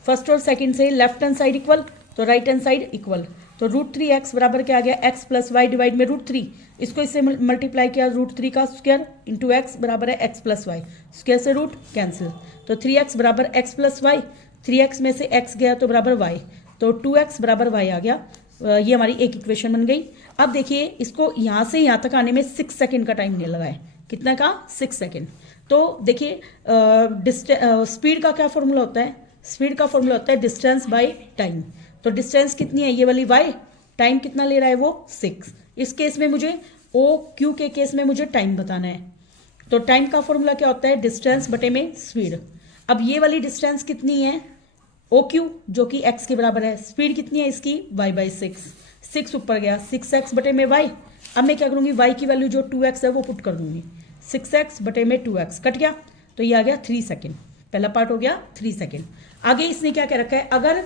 first और सेकंड से लेफ्ट हैंड साइड इक्वल, तो राइट हैंड साइड इक्वल। तो √3x बराबर क्या आ गया, x प्लस वाई डिवाइड में √3। इसको इससे मल्टीप्लाई किया, √3 का स्क्वायर इंटू x बराबर है x प्लस वाई, स्क्वायर से रूट कैंसिल। तो 3x बराबर x प्लस वाई, 3x में से x गया तो बराबर y, तो 2x बराबर y आ गया। ये हमारी एक इक्वेशन बन गई। अब देखिए इसको यहाँ से यहाँ तक आने में 6 सेकेंड का टाइम नहीं लगा है, कितना का, 6 सेकेंड। तो देखिए स्पीड का क्या फॉर्मूला होता है, स्पीड का फॉर्मूला होता है डिस्टेंस बाय टाइम। तो डिस्टेंस कितनी है ये वाली y, टाइम कितना ले रहा है वो 6। इस केस में मुझे ओ क्यू के केस में मुझे टाइम बताना है। तो टाइम का फॉर्मूला क्या होता है डिस्टेंस बटे में स्पीड। अब ये वाली डिस्टेंस कितनी है ओ क्यू जो कि x के बराबर है, स्पीड कितनी है इसकी y बाई 6 ऊपर गया 6x बटे में y। अब मैं क्या करूँगी y की वैल्यू जो 2x है वो पुट कर दूंगी, 6x बटे में 2x कट गया तो ये आ गया 3 सेकेंड। पहला पार्ट हो गया 3 सेकेंड। आगे इसने क्या कह रखा है, अगर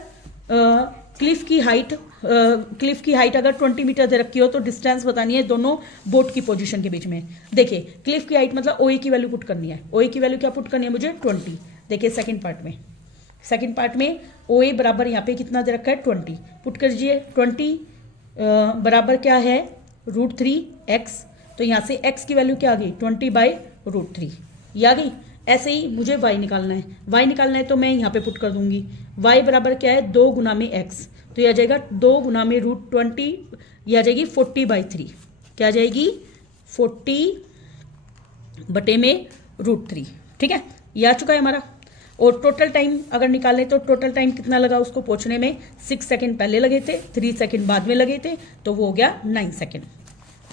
क्लिफ की हाइट अगर 20 मीटर दे रखी हो तो डिस्टेंस बतानी है दोनों बोट की पोजीशन के बीच में। देखिए क्लिफ की हाइट मतलब OA की वैल्यू पुट करनी है, OA की वैल्यू क्या पुट करनी है मुझे 20। देखिए सेकंड पार्ट में OA बराबर यहाँ पे कितना दे रखा है 20, पुट कर दीजिए 20 बराबर क्या है √3x। तो यहाँ से x की वैल्यू क्या आ गई 20/√3 ये आ गई। ऐसे ही मुझे y निकालना है तो मैं यहाँ पे पुट कर दूंगी y बराबर क्या है 2 गुना में x, तो ये आ जाएगा 2 गुना में √20, ये आ जाएगी 40/3। क्या आ जाएगी 40 बटे में √3। ठीक है ये आ चुका है हमारा। और टोटल टाइम अगर निकालें तो टोटल टाइम कितना लगा उसको पहुंचने में 6 सेकेंड पहले लगे थे, 3 सेकेंड बाद में लगे थे, तो वो हो गया 9 सेकेंड।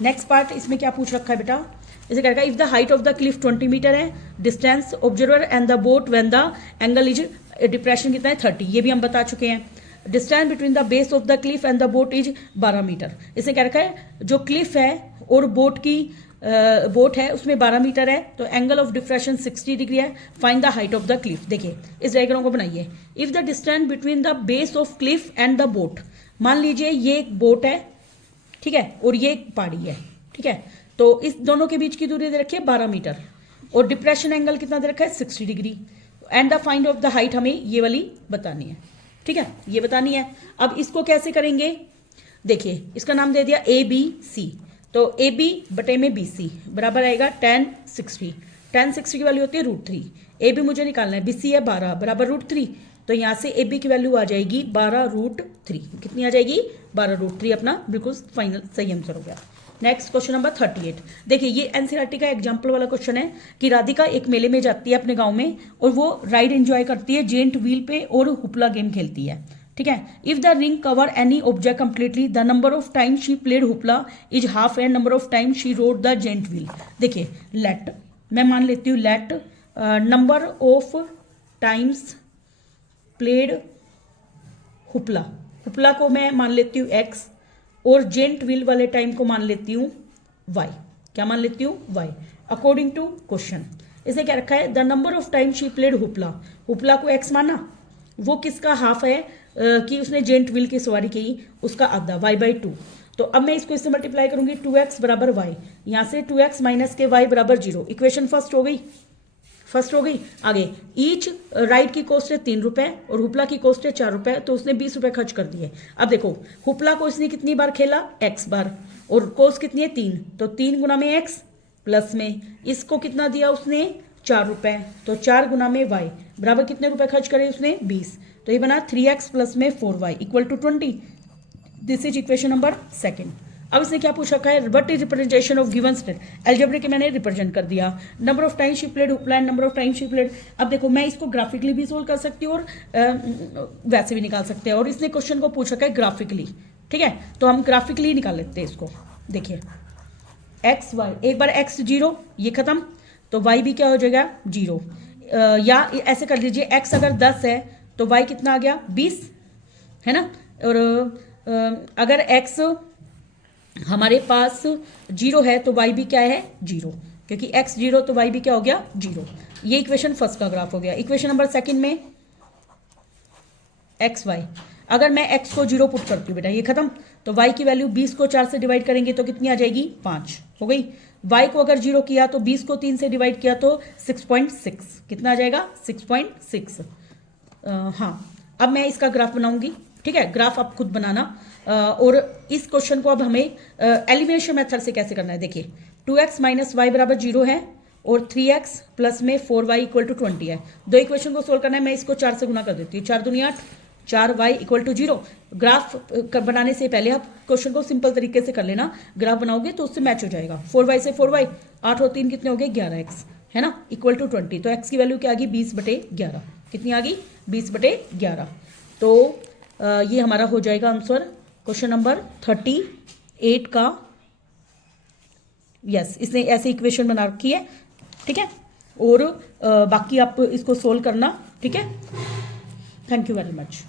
नेक्स्ट पार्ट इसमें क्या पूछ रखा है बेटा, इसे कहेगा if the height of the cliff 20 metre है, distance observer and the boat when the angle is depression कितना है 30, ये भी हम बता चुके हैं। Distance between the base of the cliff and the boat is 12 metre. इसे कह रखा है जो क्लिफ है और बोट है उसमें 12 मीटर है, तो एंगल ऑफ डिफ्रेक्शन 60 डिग्री है। Find the height of the Cliff. देखिए इस डायग्राम को बनाइए। If the distance between the base of Cliff and the boat, मान लीजिए ये एक बोट है ठीक है और ये एक पहाड़ी है ठीक है, तो इस दोनों के बीच की दूरी दे रखी है 12 मीटर और डिप्रेशन एंगल कितना दे रखा है 60 degree. And the find of the height हमें ये वाली बतानी है ठीक है, ये बतानी है। अब इसको कैसे करेंगे, देखिए इसका नाम दे दिया ABC, तो AB बटे में BC बराबर आएगा tan 60। tan 60 की वैल्यू होती है √3। AB मुझे निकालना है, BC है 12 बराबर √3, तो यहाँ से AB की वैल्यू आ जाएगी 12√3। कितनी आ जाएगी 12√3। अपना बिल्कुल फाइनल सही आंसर हो गया। Next question number 38। देखिए ये एनसीईआरटी का एग्जाम्पल वाला क्वेश्चन है कि राधिका एक मेले में जाती है अपने गांव में और वो राइड एंजॉय करती है, जेंट व्हील पे और हुपला गेम खेलती है ठीक है। If the ring cover any object completely the number of time she played hoopla is half and number of time she rode the giant wheel. देखिए let मैं मान लेती हूँ let number of times played hoopla को मैं मान लेती हूँ x और जेंट व्हील वाले टाइम को मान लेती हूँ y। क्या मान लेती हूँ y अकॉर्डिंग टू क्वेश्चन। इसे क्या रखा है the number of time she played hoopla को x माना, वो किसका हाफ है कि उसने जेंट व्हील की सवारी की, उसका आधा y/2। तो अब मैं इसको इससे मल्टीप्लाई करूंगी 2x बराबर y, यहाँ से 2x माइनस के y बराबर 0। इक्वेशन फर्स्ट हो गई आगे ईच राइड की कॉस्ट है 3 रुपए और हुपला की कॉस्ट है 4 रुपए, तो उसने 20 रुपए खर्च कर दिए। अब देखो हुपला को इसने कितनी बार खेला x बार और कॉस्ट कितनी है 3, तो 3 गुना में x प्लस में इसको कितना दिया उसने 4 रुपए, तो 4 गुना में y बराबर कितने रुपए खर्च करे उसने 20, तो ये बना 3x प्लस में 4y equal to 20। This is equation number 2। अब इसने क्या पूछ रखा है what is representation of given state. Algebraic मैंने रिप्रेजेंट कर दिया, number of time she played hoopla and number of time she played. अब देखो मैं इसको ग्राफिकली भी सोल्व कर सकती हूँ और वैसे भी निकाल सकते हैं, और इसने क्वेश्चन को पूछ रखा है ग्राफिकली ठीक है, तो हम ग्राफिकली निकाल लेते हैं इसको। देखिए एक्स वाई, एक बार x 0 ये खत्म, तो y भी क्या हो जाएगा 0, या ऐसे कर लीजिए x अगर 10 है तो y कितना आ गया 20 है ना, और अगर x हमारे पास 0 है तो y भी क्या है 0, क्योंकि x 0 तो y भी क्या हो गया 0। ये इक्वेशन फर्स्ट का ग्राफ हो गया। इक्वेशन नंबर सेकंड में एक्स वाई, अगर मैं x को 0 पुट करती हूँ बेटा ये खत्म, तो y की वैल्यू 20 को 4 से डिवाइड करेंगे तो कितनी आ जाएगी 5 हो गई। y को अगर 0 किया तो 20 को 3 से डिवाइड किया तो 6.6, कितना आ जाएगा 6.6। हाँ अब मैं इसका ग्राफ बनाऊंगी ठीक है, ग्राफ आप खुद बनाना। और इस क्वेश्चन को अब हमें एलिमिनेशन मेथड से कैसे करना है। देखिए 2x माइनस वाई बराबर 0 है और 3x प्लस में 4y इक्वल टू 20 है। दो इक्वेशन को सोल्व करना है, मैं इसको 4 से गुना कर देती हूँ, 4 दूनी 8, 4y इक्वल टू 0। ग्राफ बनाने से पहले आप क्वेश्चन को सिंपल तरीके से कर लेना, ग्राफ बनाओगे तो उससे मैच हो जाएगा। 4y से 4y, 8 और 3 कितने हो गए 11x है ना, इक्वल टू 20, तो x की वैल्यू क्या आ गई 20/11। कितनी आ गई 20/11। तो ये हमारा हो जाएगा आंसर क्वेश्चन नंबर 38 का। यस, इसने ऐसे इक्वेशन बना रखी है, ठीक है। और बाकी आप इसको सोल्व करना, ठीक है। Thank you very much.